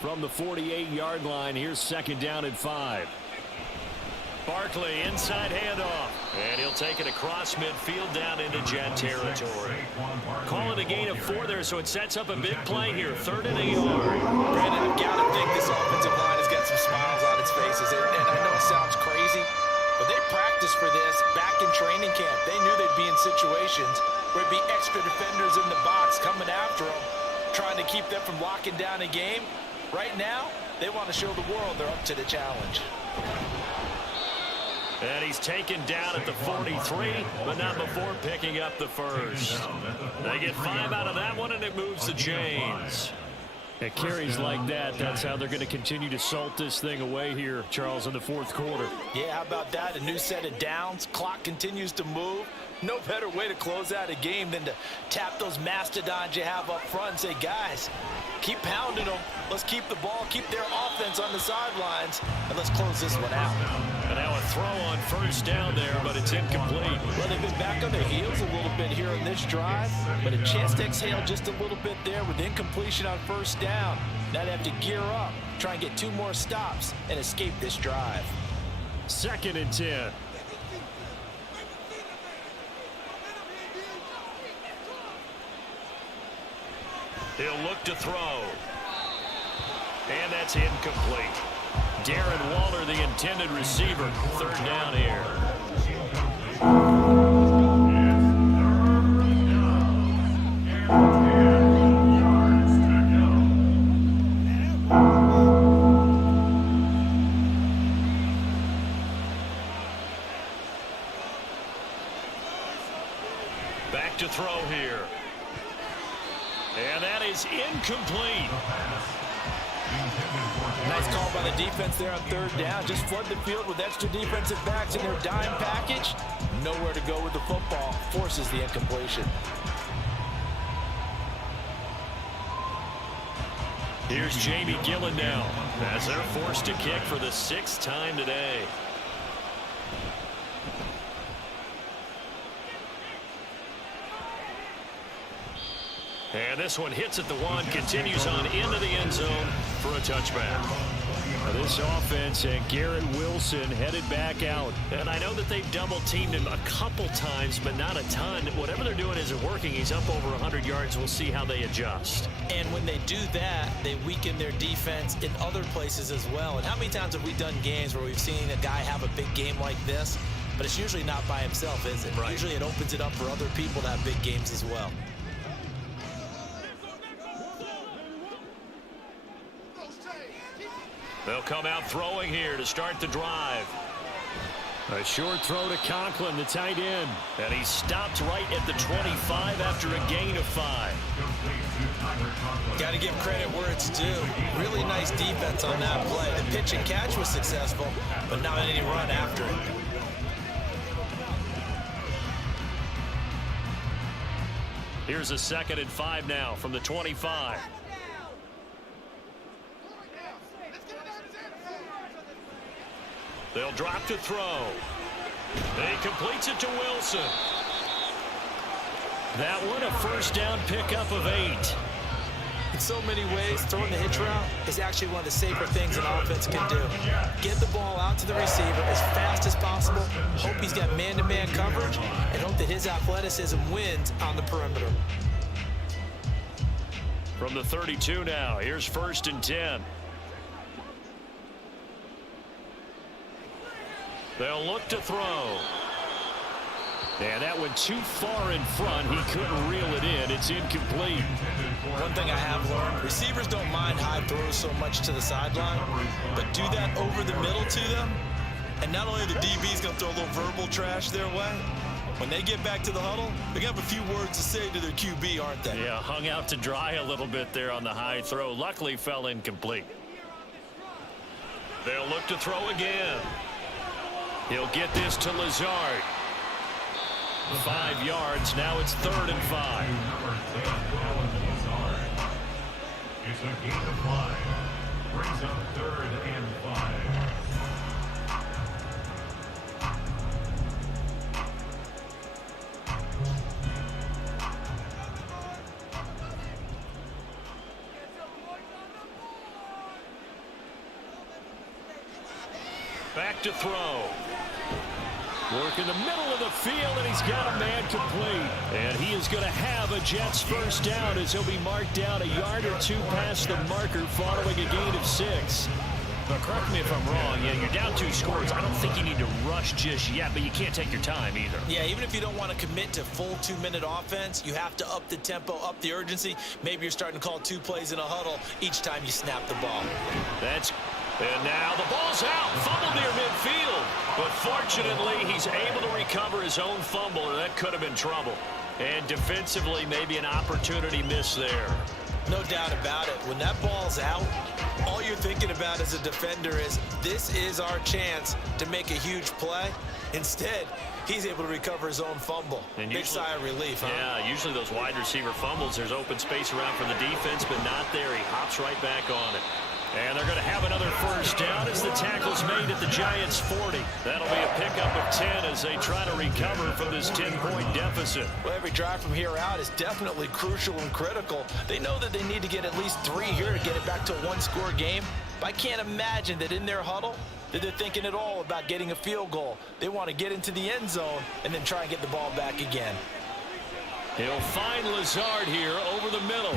From the 48-yard line, here's 2nd down and 5. Barkley, inside handoff. And he'll take it across midfield down into Jet territory. Call it a gain of 4 there, so it sets up a big play here. 3rd and a yard. Brandon, I've got to think this offensive line has got some smiles on its faces. And I know it sounds crazy, but they practiced for this back in training camp. They knew they'd be in situations where it'd be extra defenders in the box coming after them, trying to keep them from locking down a game. Right now, they want to show the world they're up to the challenge. And he's taken down at the 43, but not before picking up the 1st. They get 5 out of that one, and it moves the chains. It carries like that. That's how they're going to continue to salt this thing away here, Charles, in the 4th quarter. Yeah, how about that? A new set of downs. Clock continues to move. No better way to close out a game than to tap those mastodons you have up front and say, guys, keep pounding them. Let's keep the ball, keep their offense on the sidelines, and let's close this one out. And now a throw on 1st down there, but it's incomplete. Well, they've been back on their heels a little bit here in this drive, but a chance to exhale just a little bit there with incompletion on 1st down. Now they have to gear up, try and get 2 more stops, and escape this drive. 2nd and 10. He'll look to throw. And that's incomplete. Darren Waller, the intended receiver. Third down here. Back to throw here. And that is incomplete. Nice call by the defense there on third down. Just flood the field with extra defensive backs in their dime package. Nowhere to go with the football. Forces the incompletion. Here's Jamie Gillen now as they're forced to kick for the 6th time today. And this one hits at the 1, continues on into the end zone for a touchback. This offense and Garrett Wilson headed back out. And I know that they've double-teamed him a couple times, but not a ton. Whatever they're doing isn't working. He's up over 100 yards. We'll see how they adjust. And when they do that, they weaken their defense in other places as well. And how many times have we done games where we've seen a guy have a big game like this, but it's usually not by himself, is it? Right. Usually it opens it up for other people to have big games as well. They'll come out throwing here to start the drive. A short throw to Conklin, the tight end. And he stopped right at the 25 after a gain of 5. Got to give credit where it's due. Really nice defense on that play. The pitch and catch was successful, but not any run after it. Here's a 2nd and 5 now from the 25. They'll drop to throw. He completes it to Wilson. That one a first down pickup of 8. In so many ways, throwing the hitch route is actually one of the safer things an offense can do. Get the ball out to the receiver as fast as possible, hope he's got man-to-man coverage, and hope that his athleticism wins on the perimeter. From the 32 now, here's 1st and 10. They'll look to throw. And that went too far in front. He couldn't reel it in. It's incomplete. One thing I have learned, receivers don't mind high throws so much to the sideline, but do that over the middle to them, and not only are the DBs going to throw a little verbal trash their way, when they get back to the huddle, they're going to have a few words to say to their QB, aren't they? Yeah, hung out to dry a little bit there on the high throw. Luckily fell incomplete. They'll look to throw again. He'll get this to Lazard. 5 yards. Now it's 3rd and 5. It's a gain of 5. Brings up 3rd and 5. Back to throw. Work in the middle of the field, and he's got a man complete. And he is going to have a Jets first down as he'll be marked down a yard or 2 past the marker following a gain of 6. But correct me if I'm wrong. Yeah, you're down 2 scores. I don't think you need to rush just yet, but you can't take your time either. Yeah, even if you don't want to commit to full 2-minute offense, you have to up the tempo, up the urgency. Maybe you're starting to call 2 plays in a huddle each time you snap the ball. And now the ball's out. Fumble near midfield. But fortunately, he's able to recover his own fumble, or that could have been trouble. And defensively, maybe an opportunity miss there. No doubt about it. When that ball's out, all you're thinking about as a defender is, this is our chance to make a huge play. Instead, he's able to recover his own fumble. And big sigh of relief, huh? Yeah, usually those wide receiver fumbles, there's open space around for the defense, but not there. He hops right back on it. And they're going to have another first down as the tackle's made at the Giants' 40. That'll be a pickup of 10 as they try to recover from this 10-point deficit. Well, every drive from here out is definitely crucial and critical. They know that they need to get at least 3 here to get it back to a 1-score game. But I can't imagine that in their huddle that they're thinking at all about getting a field goal. They want to get into the end zone and then try and get the ball back again. He'll find Lazard here over the middle.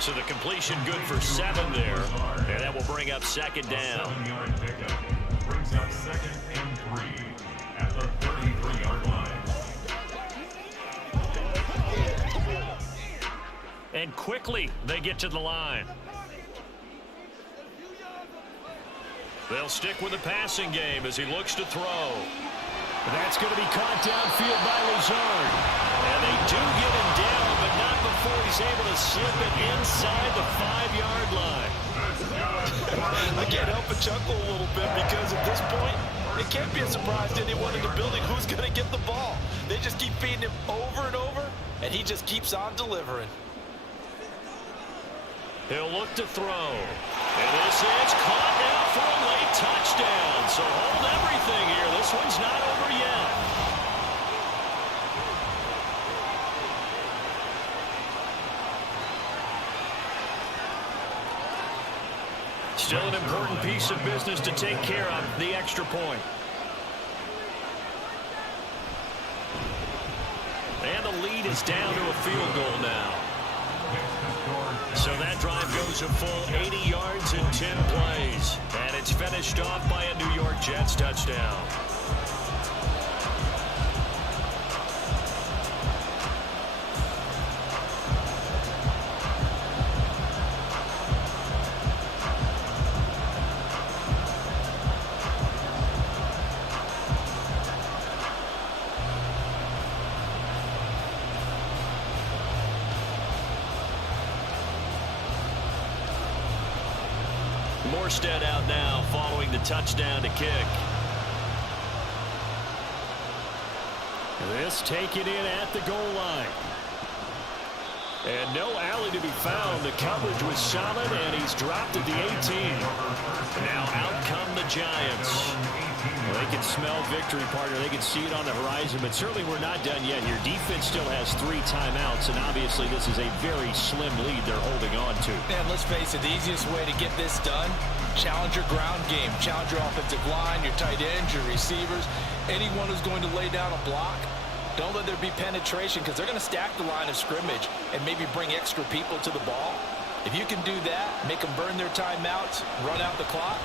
So the completion good for 7 there. And that will bring up second down. 7-yard pickup brings up 2nd and 3 at the 33-yard line. And quickly they get to the line. They'll stick with the passing game as he looks to throw. That's going to be caught downfield by Lazard. And they do get him down, but not before he's able to slip it inside the 5-yard line. I can't help but chuckle a little bit because at this point, it can't be a surprise to anyone in the building who's going to get the ball. They just keep feeding him over and over, and he just keeps on delivering. He'll look to throw. And this is caught now for a late touchdown. So hold everything here. This one's not over yet. Still an important piece of business to take care of, the extra point. And the lead is down to a field goal now. So that drive goes a full 80 yards in 10 plays. And it's finished off by a New York Jets touchdown. Morstead out now following the touchdown to kick. This taken in at the goal line. And no alley to be found. The coverage was solid, and he's dropped at the 18. Now out come the Giants. Well, they can smell victory, partner. They can see it on the horizon, but certainly we're not done yet here. Defense still has 3 timeouts, and obviously this is a very slim lead they're holding on to. And let's face it, the easiest way to get this done, challenge your ground game. Challenge your offensive line, your tight ends, your receivers, anyone who's going to lay down a block. Don't let there be penetration because they're going to stack the line of scrimmage and maybe bring extra people to the ball. If you can do that, make them burn their timeouts, run out the clock,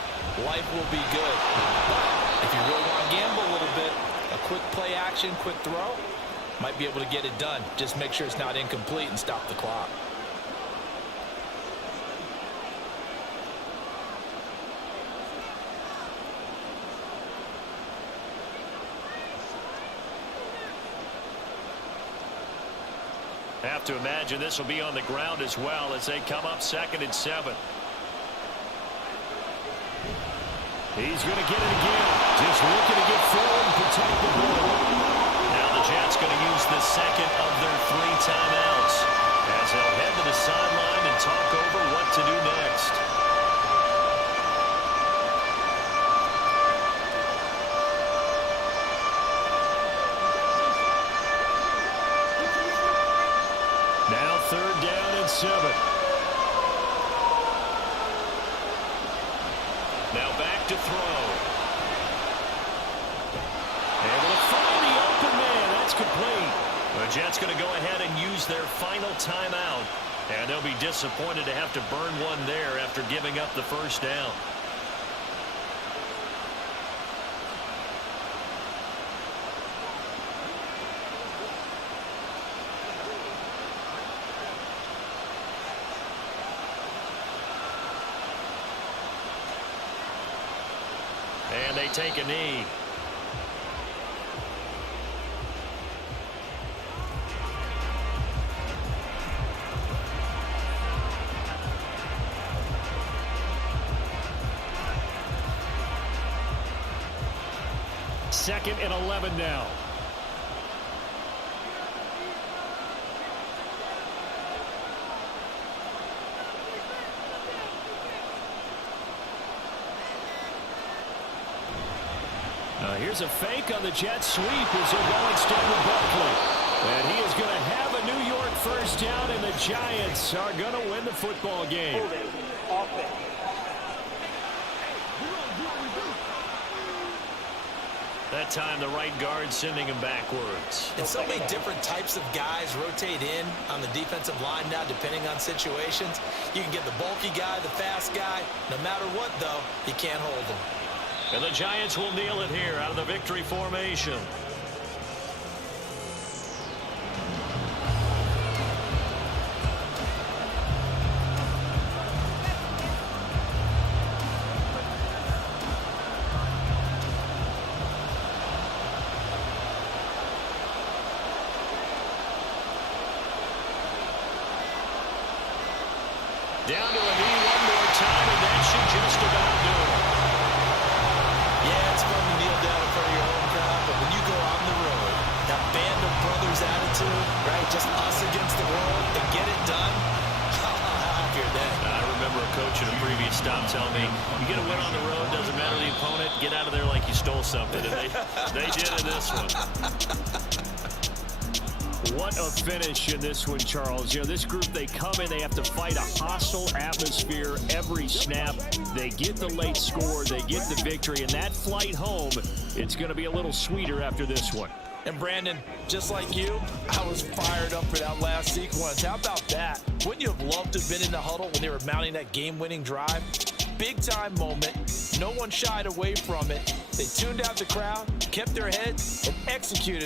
life will be good. But if you really want to gamble a little bit, a quick play action, quick throw, might be able to get it done. Just make sure it's not incomplete and stop the clock. Have to imagine this will be on the ground as well as they come up 2nd and 7. He's going to get it again. Just looking to get forward and protect the ball. Now the Jets going to use the second of their 3 timeouts as they'll head to the sideline and talk over what to do next. Now 3rd down and 7. Now back to throw. Able to find the open man. That's complete. The Jets going to go ahead and use their final timeout. And they'll be disappointed to have to burn one there after giving up the first down. And they take a knee. Second and 11 now. Here's a fake on the Jets sweep as they're going instead with Barkley. And he is going to have a New York first down, and the Giants are going to win the football game. That time the right guard sending him backwards. And so many different types of guys rotate in on the defensive line now, depending on situations. You can get the bulky guy, the fast guy. No matter what, though, you can't hold him. And the Giants will kneel it here out of the victory formation. Down to a knee one more time, and that should just about do it. Yeah, it's fun to kneel down in front of your home crowd, but when you go on the road, that band of brothers attitude, right, just us against the world, and get it done, how happy are they? I remember a coach in a previous stop telling me, you get a win on the road, doesn't matter the opponent, get out of there like you stole something. And they did in this one. What a finish in this one, Charles. You know, this group, they come in, they have to fight a hostile atmosphere every snap. They get the late score, they get the victory, and that flight home, it's going to be a little sweeter after this one. And Brandon, just like you, I was fired up for that last sequence. How about that? Wouldn't you have loved to have been in the huddle when they were mounting that game-winning drive? Big-time moment. No one shied away from it. They tuned out the crowd, kept their heads, and executed